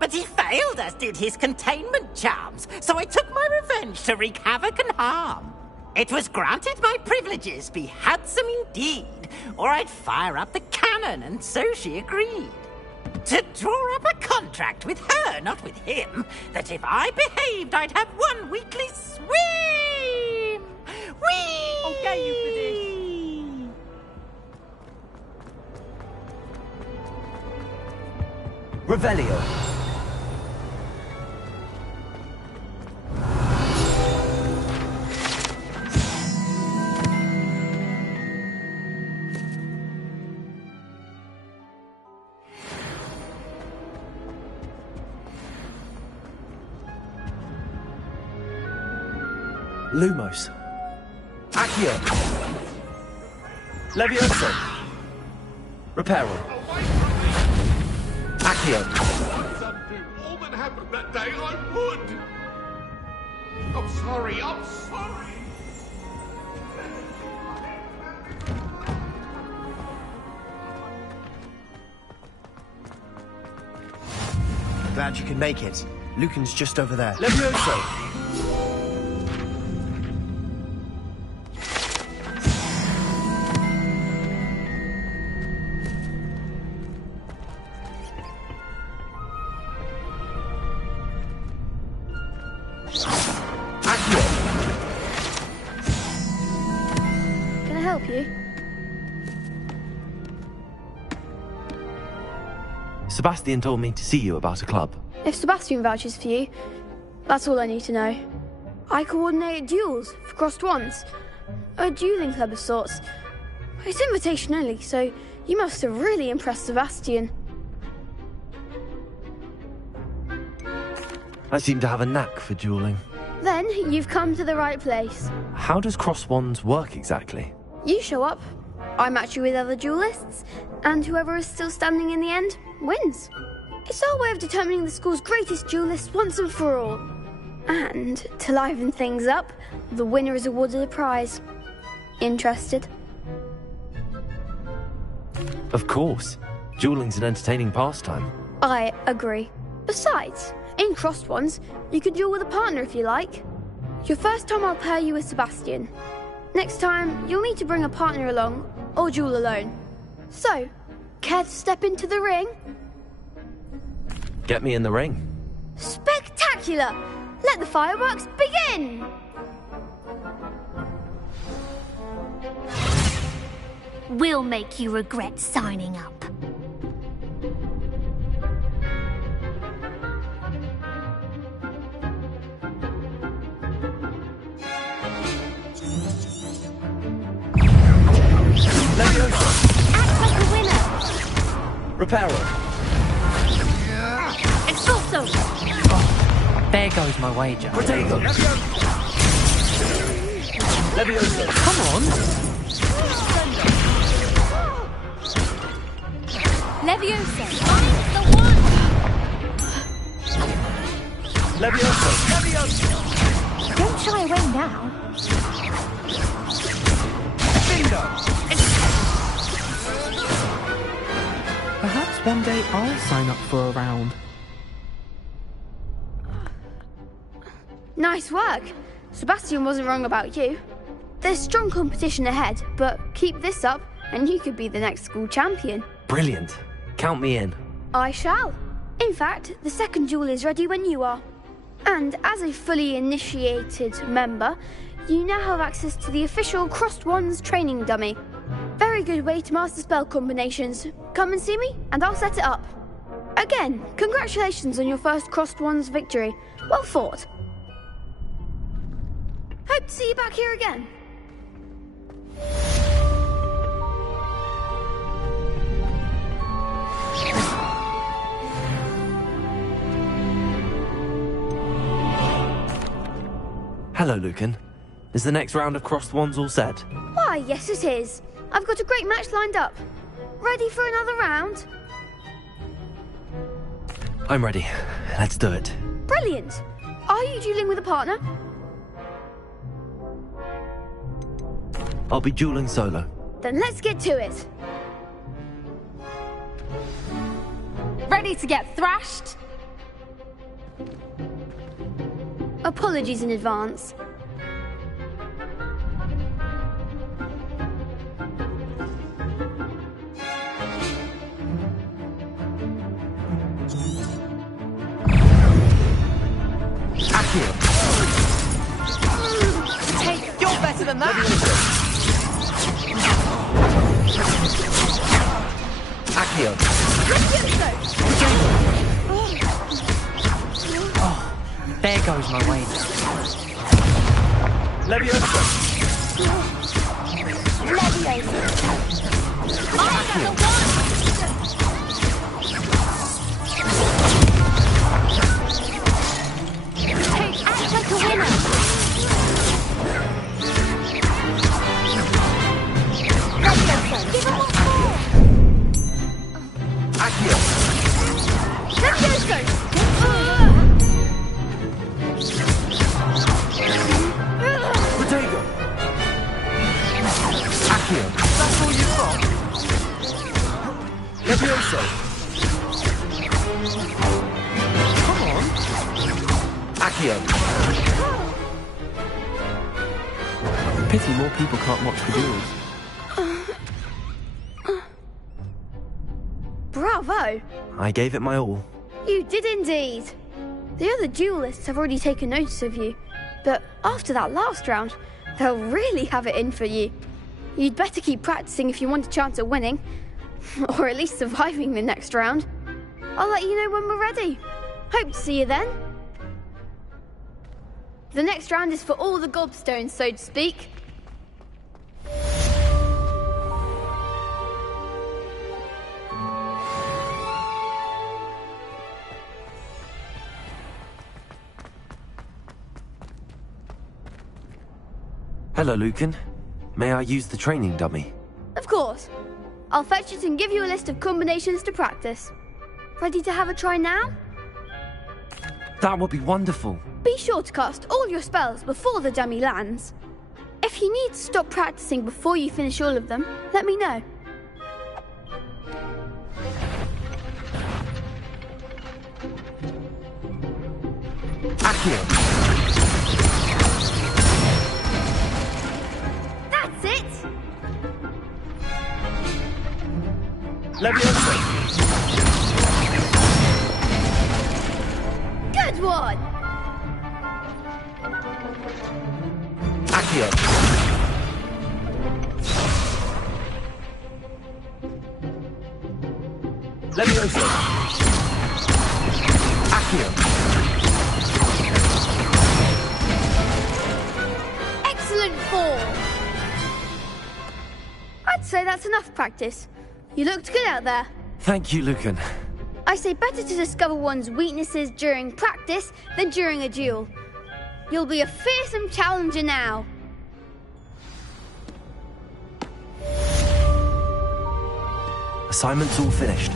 But he failed, as did his containment charms, so I took my revenge to wreak havoc and harm. It was granted my privileges be handsome indeed, or I'd fire up the cannon, and so she agreed. To draw up a contract with her, not with him, that if I behaved, I'd have 1 weekly swim! Whee! I'll get you for this. Revelio. Lumos. Accio. Levioso. Reparo. Accio. All that happened that day, I would. I'm sorry, I'm sorry. Glad you could make it. Lucan's just over there. Levioso. Sebastian told me to see you about a club. If Sebastian vouches for you, that's all I need to know. I coordinate duels for crossed wands. A dueling club of sorts. It's invitation only, so you must have really impressed Sebastian. I seem to have a knack for dueling. Then you've come to the right place. How does crossed wands work exactly? You show up, I match you with other duelists, and whoever is still standing in the end wins. It's our way of determining the school's greatest duelist once and for all. And to liven things up, the winner is awarded a prize. Interested? Of course. Dueling's an entertaining pastime. I agree. Besides, in crossed ones, you can duel with a partner if you like. Your first time I'll pair you with Sebastian. Next time, you'll need to bring a partner along, or duel alone. So, care to step into the ring? Get me in the ring. Spectacular! Let the fireworks begin! We'll make you regret signing up. Act like a winner! Reparo. Expulso! There goes my wager. Protego. Levioso. Come on. Leviosa, I'm the one! Levioso. Levioso. Don't shy away now. Perhaps one day I'll sign up for a round. Nice work. Sebastian wasn't wrong about you. There's strong competition ahead, but keep this up and you could be the next school champion. Brilliant. Count me in. I shall. In fact, the second duel is ready when you are. And as a fully initiated member, you now have access to the official Crossed Wands training dummy. Very good way to master spell combinations. Come and see me, and I'll set it up. Again, congratulations on your first Crossed Wands victory. Well fought. Hope to see you back here again. Hello, Lucan. Is the next round of Crossed Wands all set? Why, yes it is. I've got a great match lined up. Ready for another round? I'm ready. Let's do it. Brilliant. Are you dueling with a partner? I'll be dueling solo. Then let's get to it. Ready to get thrashed? Apologies in advance. Hey, you're better than that! Accio. Oh, there goes my wager. Leviosa. Hey, act like a winner! Leviosa, give him what's more! Accio. Leviosa! Protego. Accio. That's all you've got? Levioso. Come on. Accio. Pity more people can't watch the duels. Bravo! I gave it my all. You did indeed. The other duelists have already taken notice of you, but after that last round, they'll really have it in for you. You'd better keep practicing if you want a chance at winning, or at least surviving the next round. I'll let you know when we're ready. Hope to see you then. The next round is for all the gobstones, so to speak. Hello, Lucan. May I use the training dummy? Of course. I'll fetch it and give you a list of combinations to practice. Ready to have a try now? That would be wonderful. Be sure to cast all your spells before the dummy lands. If you need to stop practicing before you finish all of them, let me know. Accio! That's it! Leviosa! Good one! Accio! Leviosa! Accio! Excellent form! I'd say that's enough practice. You looked good out there. Thank you, Lucan. I say better to discover one's weaknesses during practice than during a duel. You'll be a fearsome challenger now. Assignment's all finished.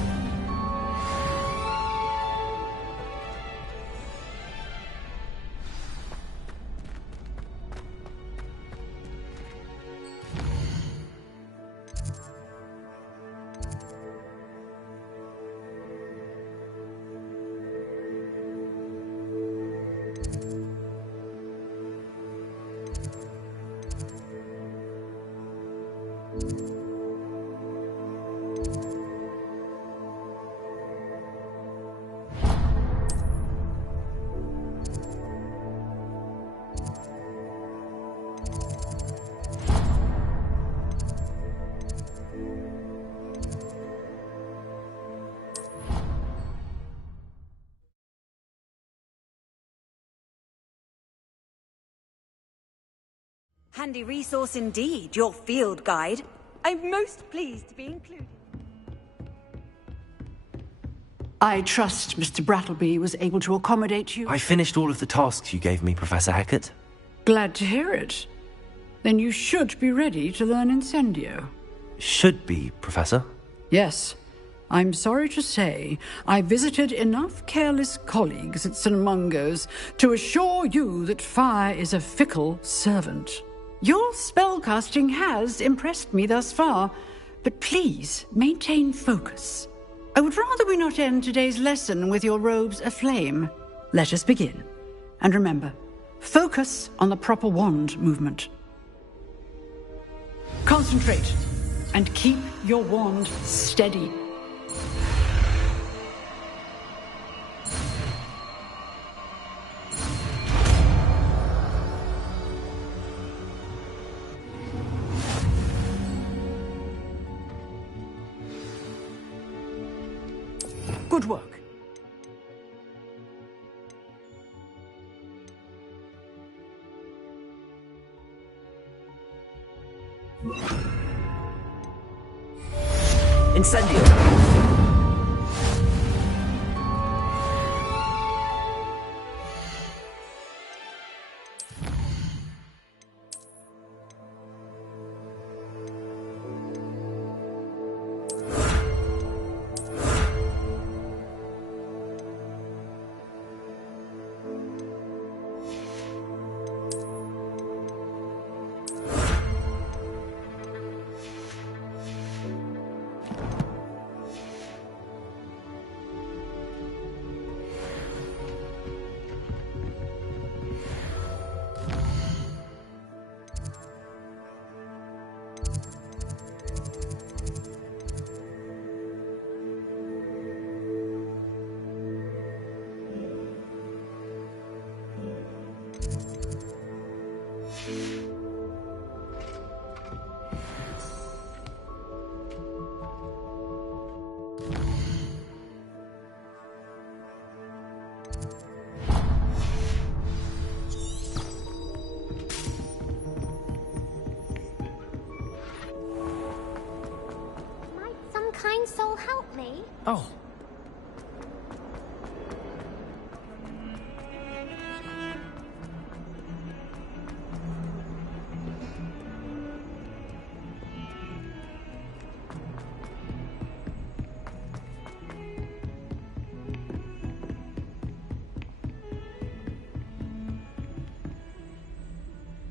Handy resource indeed, your field guide. I'm most pleased to be included. I trust Mr. Brattleby was able to accommodate you. I finished all of the tasks you gave me, Professor Hackett. Glad to hear it. Then you should be ready to learn Incendio. Should be, Professor. Yes. I'm sorry to say, I visited enough careless colleagues at St. Mungo's to assure you that fire is a fickle servant. Your spellcasting has impressed me thus far, but please maintain focus. I would rather we not end today's lesson with your robes aflame. Let us begin. And remember, focus on the proper wand movement. Concentrate, and keep your wand steady. Good work. Incendio! me. Oh.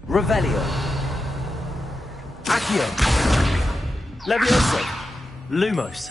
Revelio. Accio. Levioso. Lumos.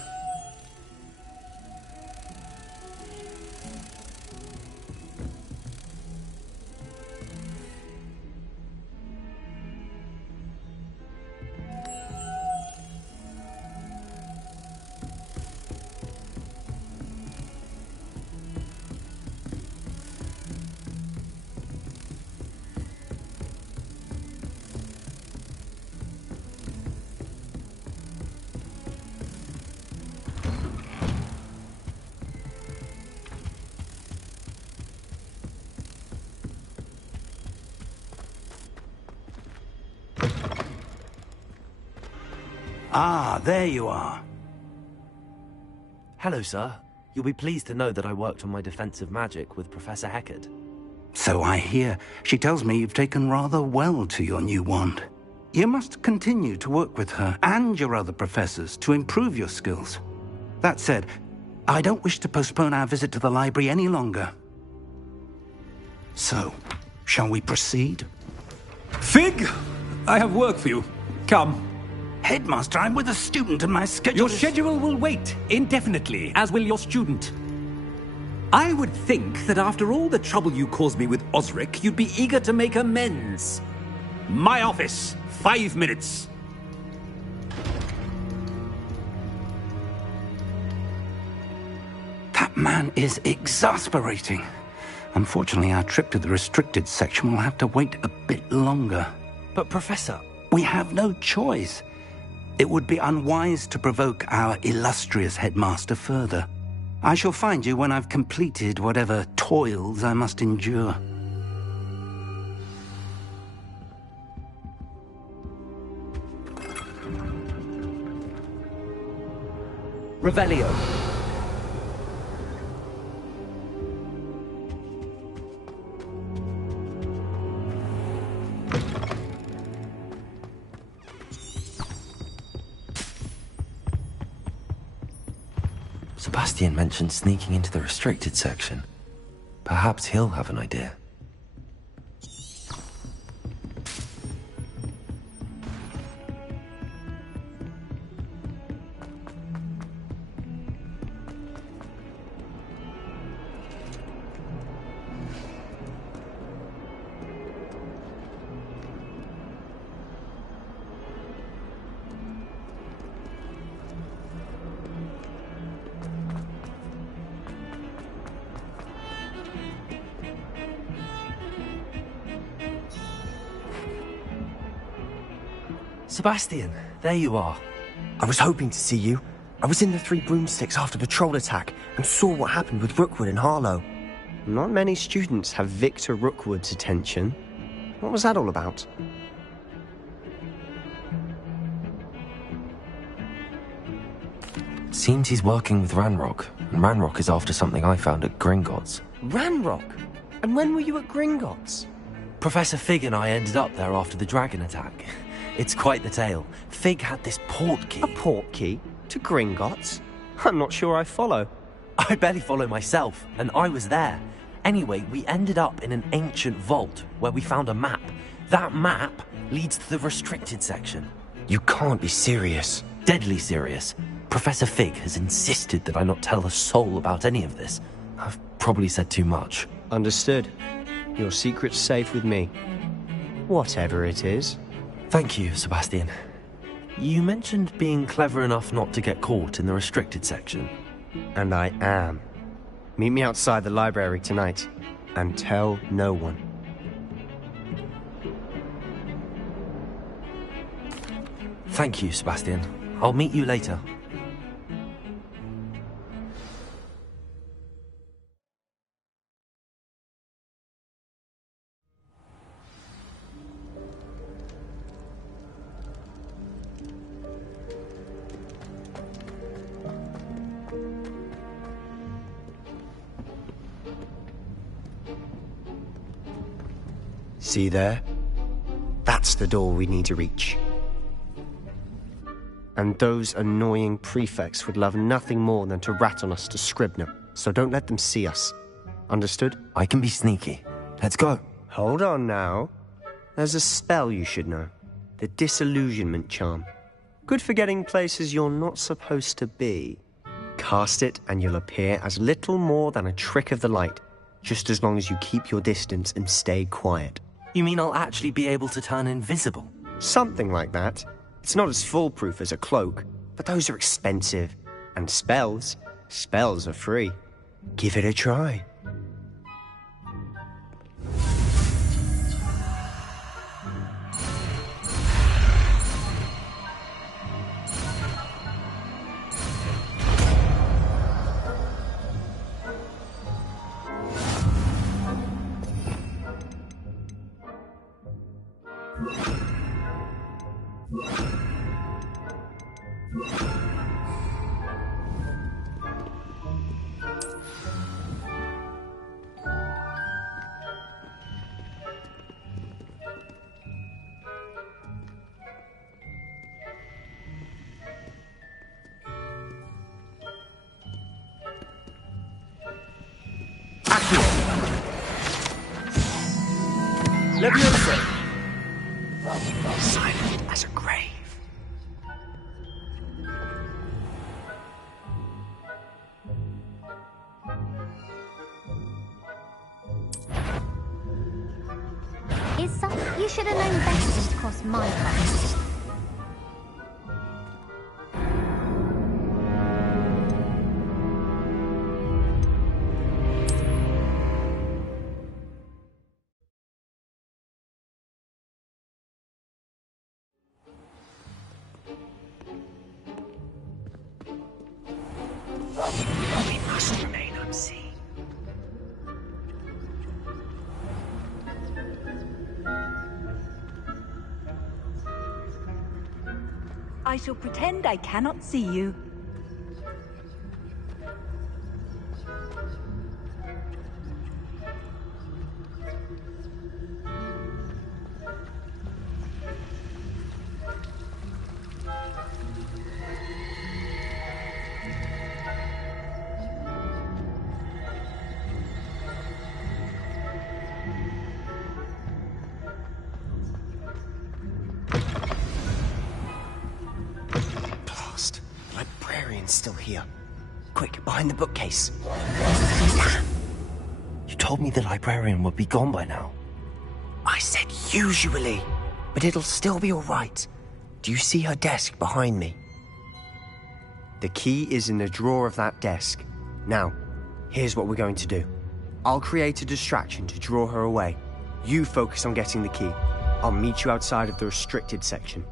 Ah, there you are. Hello, sir. You'll be pleased to know that I worked on my defensive magic with Professor Heckard. So I hear. She tells me you've taken rather well to your new wand. You must continue to work with her and your other professors to improve your skills. That said, I don't wish to postpone our visit to the library any longer. So, shall we proceed? Fig! I have work for you. Come. Headmaster, I'm with a student and my schedule Your schedule will wait indefinitely, as will your student. I would think that after all the trouble you caused me with Osric, you'd be eager to make amends. My office, 5 minutes. That man is exasperating. Unfortunately, our trip to the restricted section will have to wait a bit longer. But, Professor... We have no choice. It would be unwise to provoke our illustrious headmaster further. I shall find you when I've completed whatever toils I must endure. Revelio. Sebastian mentioned sneaking into the restricted section. Perhaps he'll have an idea. Sebastian, there you are. I was hoping to see you. I was in the Three Broomsticks after patrol attack and saw what happened with Rookwood and Harlow. Not many students have Victor Rookwood's attention. What was that all about? Seems he's working with Ranrock, and Ranrock is after something I found at Gringotts. Ranrock? And when were you at Gringotts? Professor Fig and I ended up there after the dragon attack. It's quite the tale. Fig had this port key. A port key? To Gringotts? I'm not sure I follow. I barely follow myself, and I was there. Anyway, we ended up in an ancient vault where we found a map. That map leads to the restricted section. You can't be serious. Deadly serious. Professor Fig has insisted that I not tell a soul about any of this. I've probably said too much. Understood. Your secret's safe with me. Whatever it is. Thank you, Sebastian. You mentioned being clever enough not to get caught in the restricted section. And I am. Meet me outside the library tonight, and tell no one. Thank you, Sebastian. I'll meet you later. See there? That's the door we need to reach. And those annoying prefects would love nothing more than to rat on us to Scribner, so don't let them see us. Understood? I can be sneaky. Let's go. Hold on now. There's a spell you should know. The Disillusionment Charm. Good for getting places you're not supposed to be. Cast it and you'll appear as little more than a trick of the light, just as long as you keep your distance and stay quiet. You mean I'll actually be able to turn invisible? Something like that. It's not as foolproof as a cloak, but those are expensive. And spells are free. Give it a try. Leviosa! Silent as a grave. You should have known better than to cross my path. We must remain unseen. I shall pretend I cannot see you. Still here. Quick, behind the bookcase. You told me the librarian would be gone by now. I said usually, but it'll still be all right. Do you see her desk behind me? The key is in the drawer of that desk. Now, here's what we're going to do. I'll create a distraction to draw her away. You focus on getting the key. I'll meet you outside of the restricted section.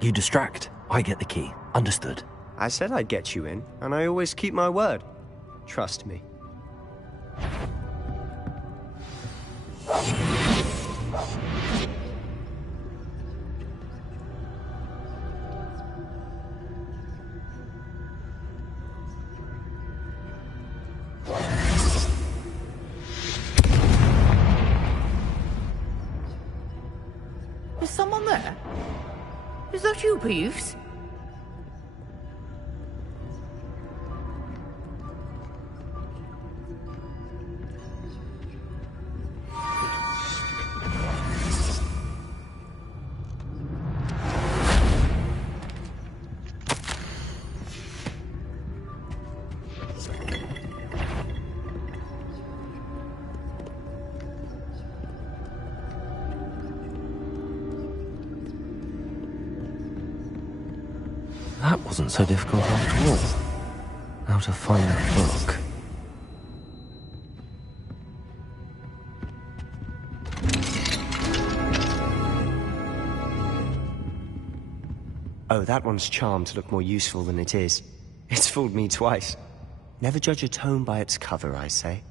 You distract, I get the key. Understood. I said I'd get you in, and I always keep my word. Trust me. Is someone there? Is that you, Peeves? That wasn't so difficult after all. Now to find that book. Oh, that one's charmed to look more useful than it is. It's fooled me twice. Never judge a tome by its cover, I say.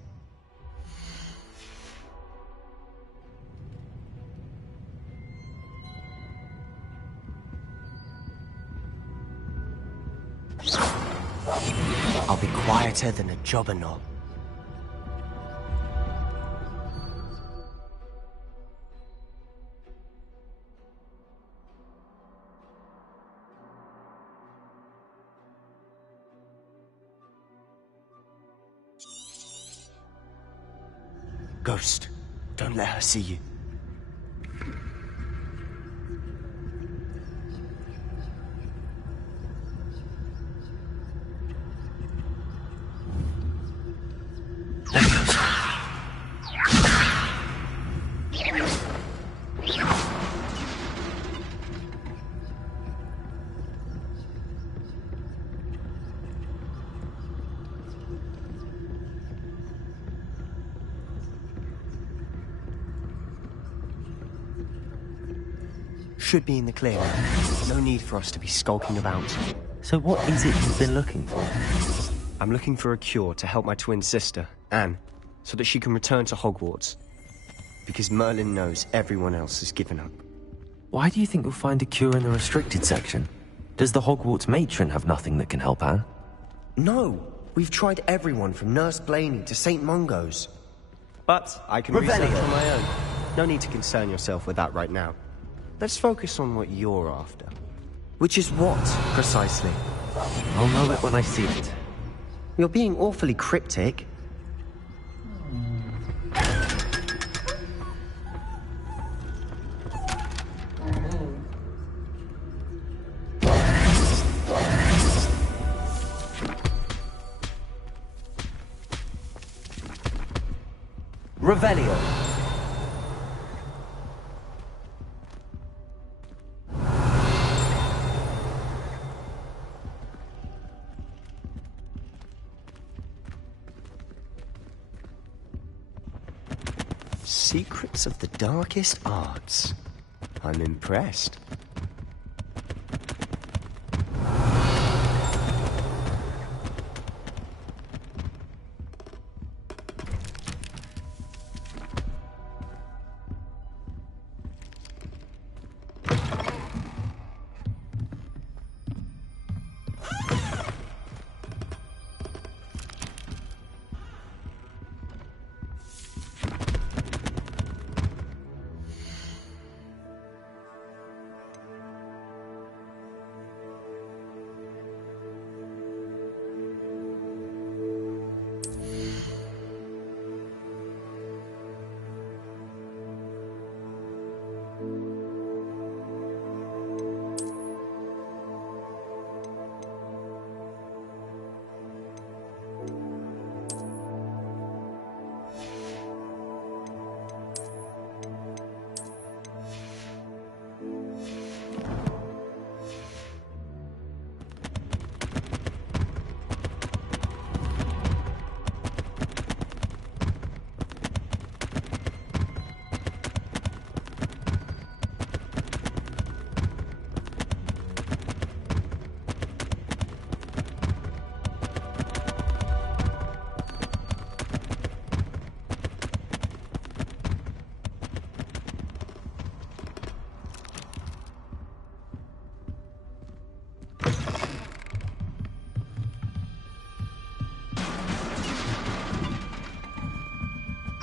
I'll be quieter than a jobberknoll. Ghost, don't let her see you. Should be in the clear. No need for us to be skulking about. So what is it you've been looking for? I'm looking for a cure to help my twin sister, Anne, so that she can return to Hogwarts. Because Merlin knows everyone else has given up. Why do you think you'll find a cure in the restricted section? Does the Hogwarts matron have nothing that can help Anne? No! We've tried everyone from Nurse Blaney to St. Mungo's. But I can research on my own. No need to concern yourself with that right now. Let's focus on what you're after. Which is what, precisely? I'll know it when I see it. You're being awfully cryptic. Revelio. Secrets of the darkest arts. I'm impressed.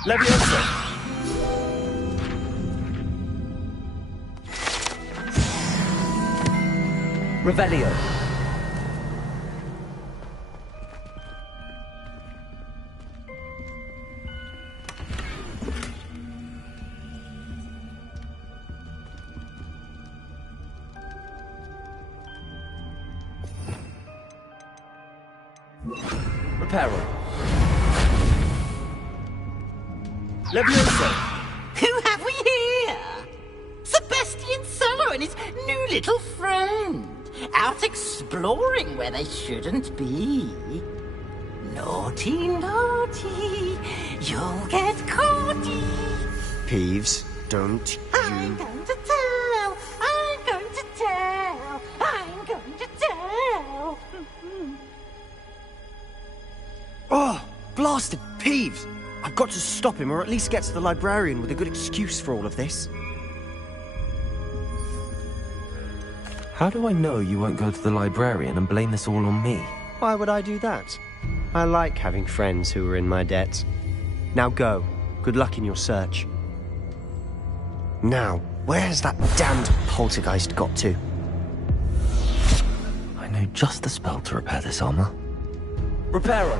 Leviosa! Revelio. Reparo. Leviosa! Who have we here? Sebastian Sallow and his new little friend. Out exploring where they shouldn't be. Naughty, naughty. You'll get caughty. Peeves, don't you... I'm going to tell. I'm going to tell. I'm going to tell. Oh, blasted Peeves! I've got to stop him, or at least get to the librarian with a good excuse for all of this. How do I know you won't go to the librarian and blame this all on me? Why would I do that? I like having friends who are in my debt. Now go. Good luck in your search. Now, where's that damned poltergeist got to? I know just the spell to repair this armor. Reparo!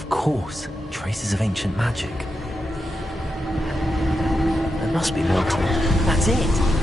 Of course, traces of ancient magic. There must be more to it. That's it!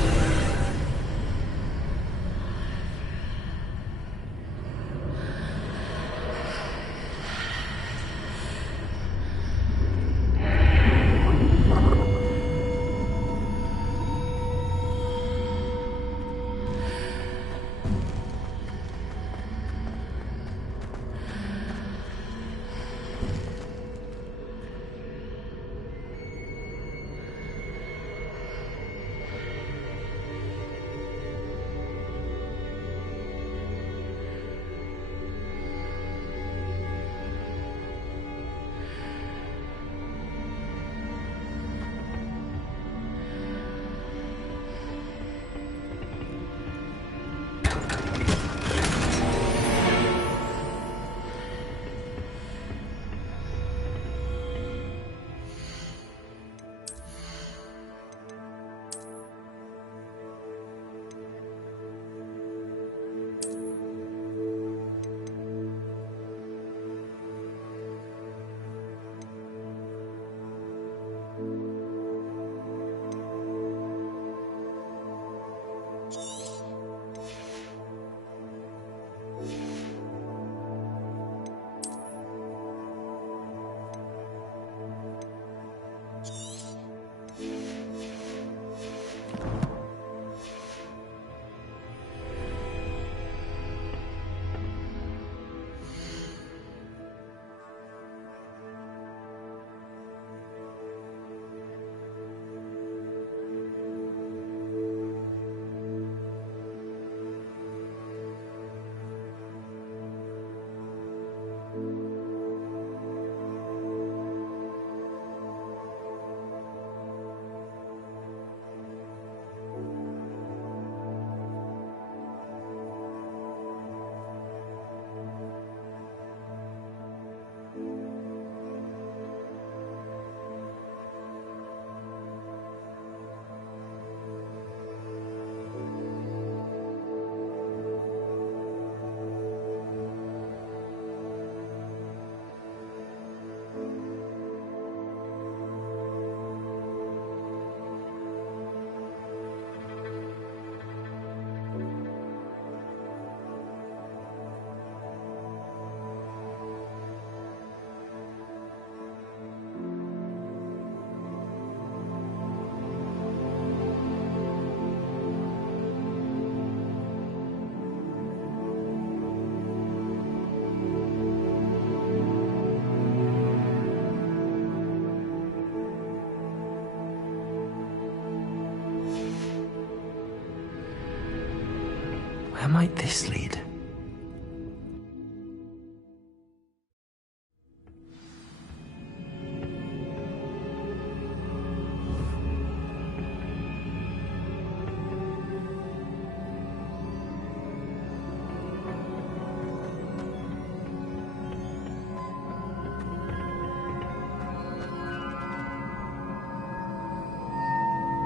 Where might this lead?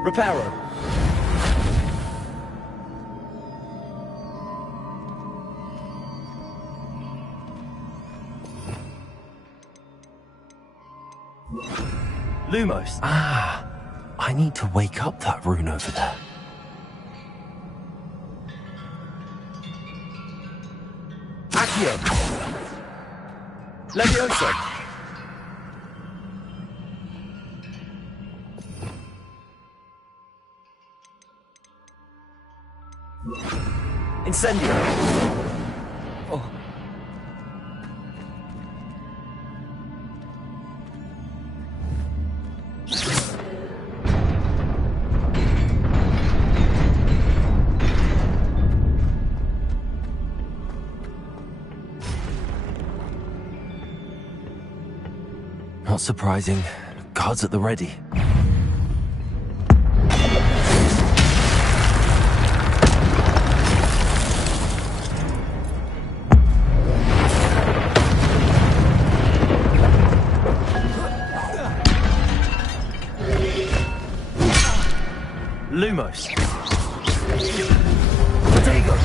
Reparo. Lumos. Ah, I need to wake up that rune over there. Accio. Levioso. Incendio. Oh. Not surprising. Guards at the ready. Lumos. Protego.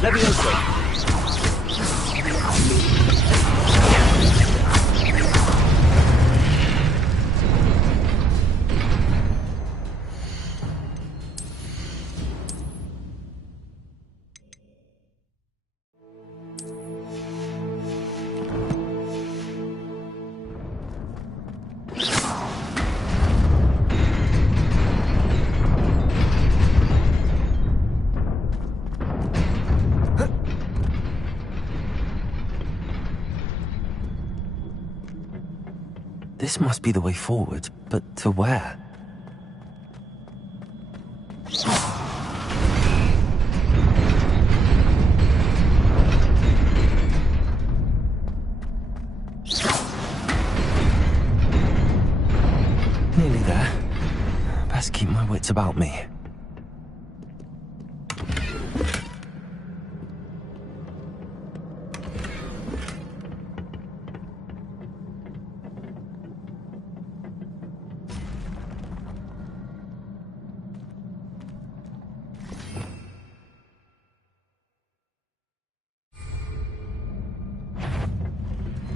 Levioso! This must be the way forward, but to where? Nearly there. Best keep my wits about me.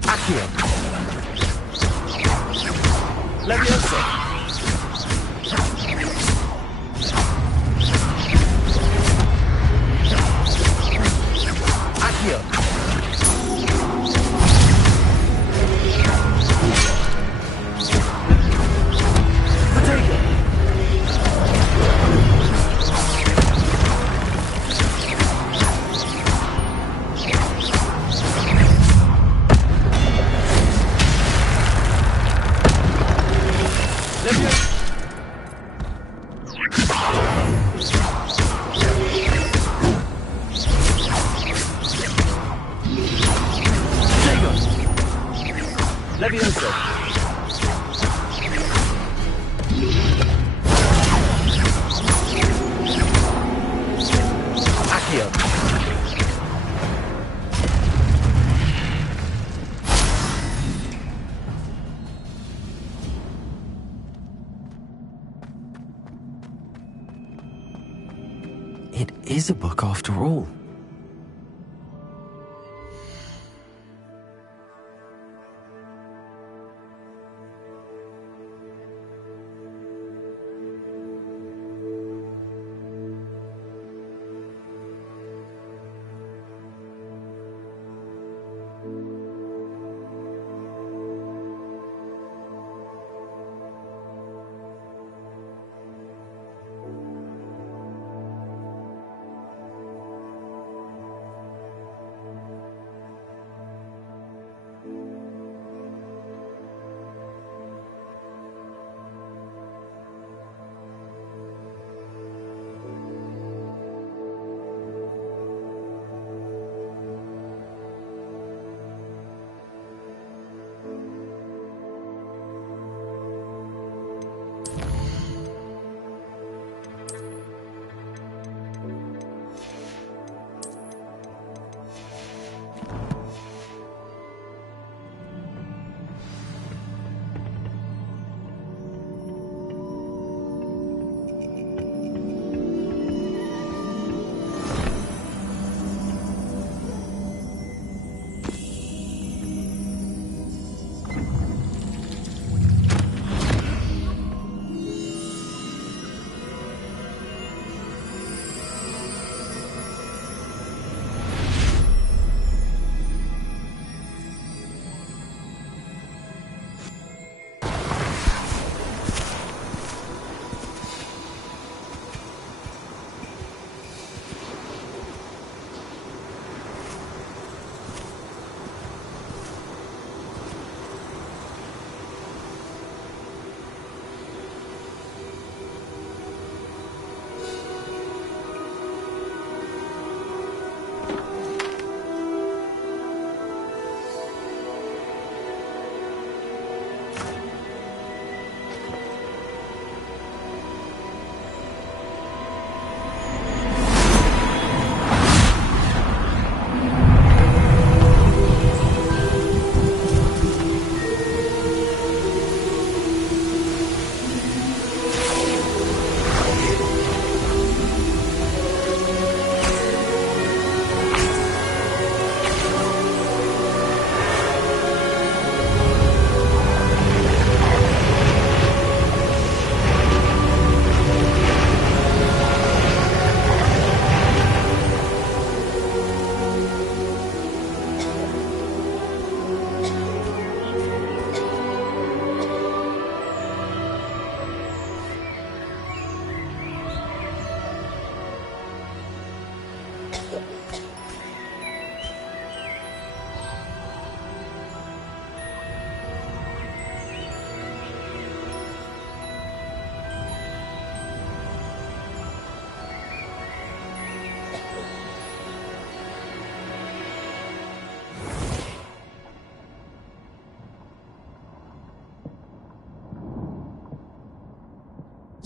Accio! Levioso! Accio! Levioso! Accio! It is a book after all.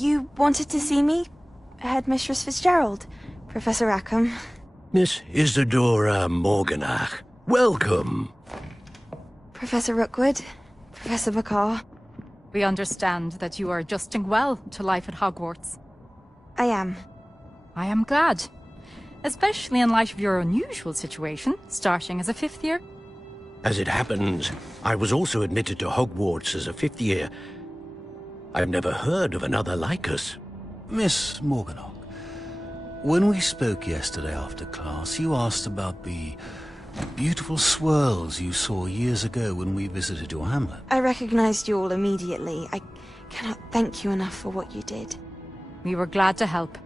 You wanted to see me? Headmistress Fitzgerald, Professor Rackham. Miss Isadora Morganach, welcome. Professor Rookwood, Professor Bakar. We understand that you are adjusting well to life at Hogwarts. I am. I am glad. Especially in light of your unusual situation, starting as a 5th year. As it happens, I was also admitted to Hogwarts as a 5th year. I've never heard of another like us. Miss Morganach, when we spoke yesterday after class, you asked about the beautiful swirls you saw years ago when we visited your hamlet. I recognized you all immediately. I cannot thank you enough for what you did. We were glad to help.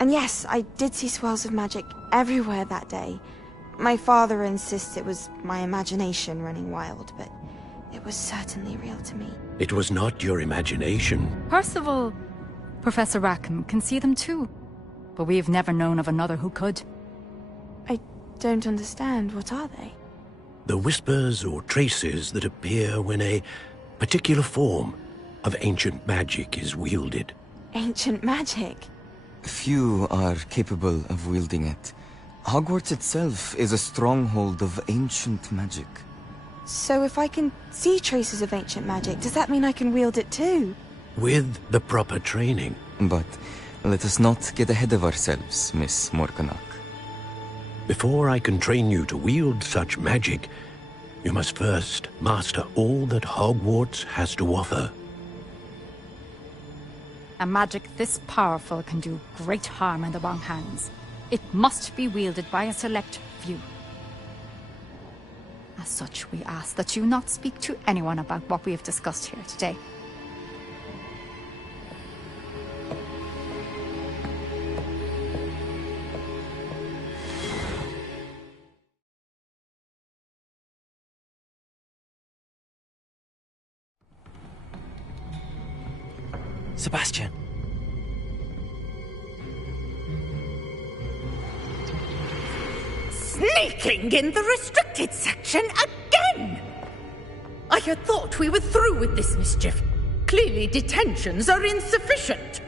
And yes, I did see swirls of magic everywhere that day. My father insists it was my imagination running wild, but it was certainly real to me. It was not your imagination. Percival, Professor Rackham can see them too. But we've never known of another who could. I don't understand. What are they? The whispers or traces that appear when a particular form of ancient magic is wielded. Ancient magic? Few are capable of wielding it. Hogwarts itself is a stronghold of ancient magic. So if I can see traces of ancient magic, does that mean I can wield it too? With the proper training. But let us not get ahead of ourselves, Miss Morganach. Before I can train you to wield such magic, you must first master all that Hogwarts has to offer. A magic this powerful can do great harm in the wrong hands. It must be wielded by a select few. As such, we ask that you not speak to anyone about what we have discussed here today. Sebastian. Sneaking in the restricted section again! I had thought we were through with this mischief. Clearly detentions are insufficient.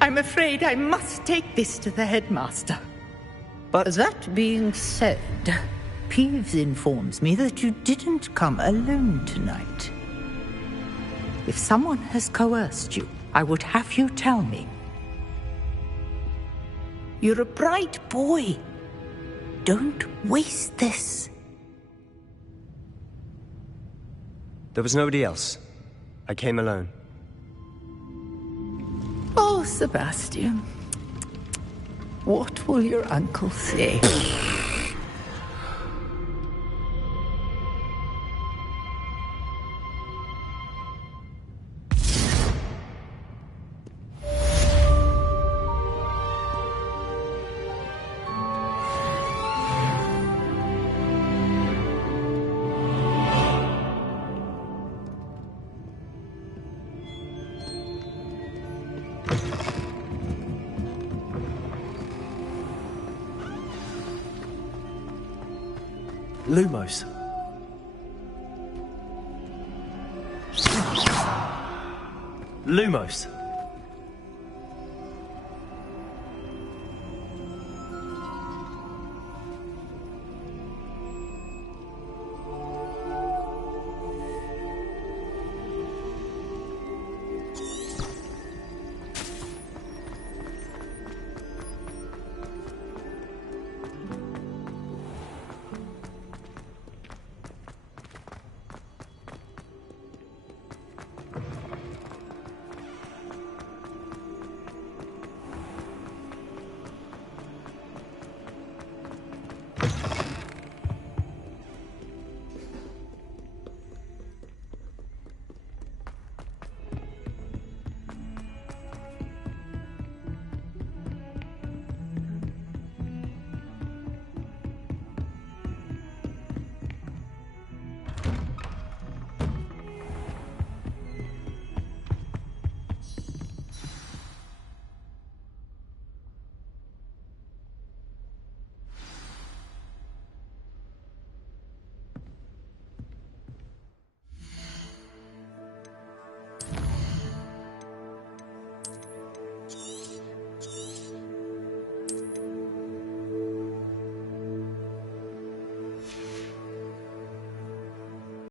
I'm afraid I must take this to the headmaster. But that being said, Peeves informs me that you didn't come alone tonight. If someone has coerced you, I would have you tell me. You're a bright boy. Don't waste this. There was nobody else. I came alone. Oh, Sebastian. What will your uncle say? Lumos. Lumos.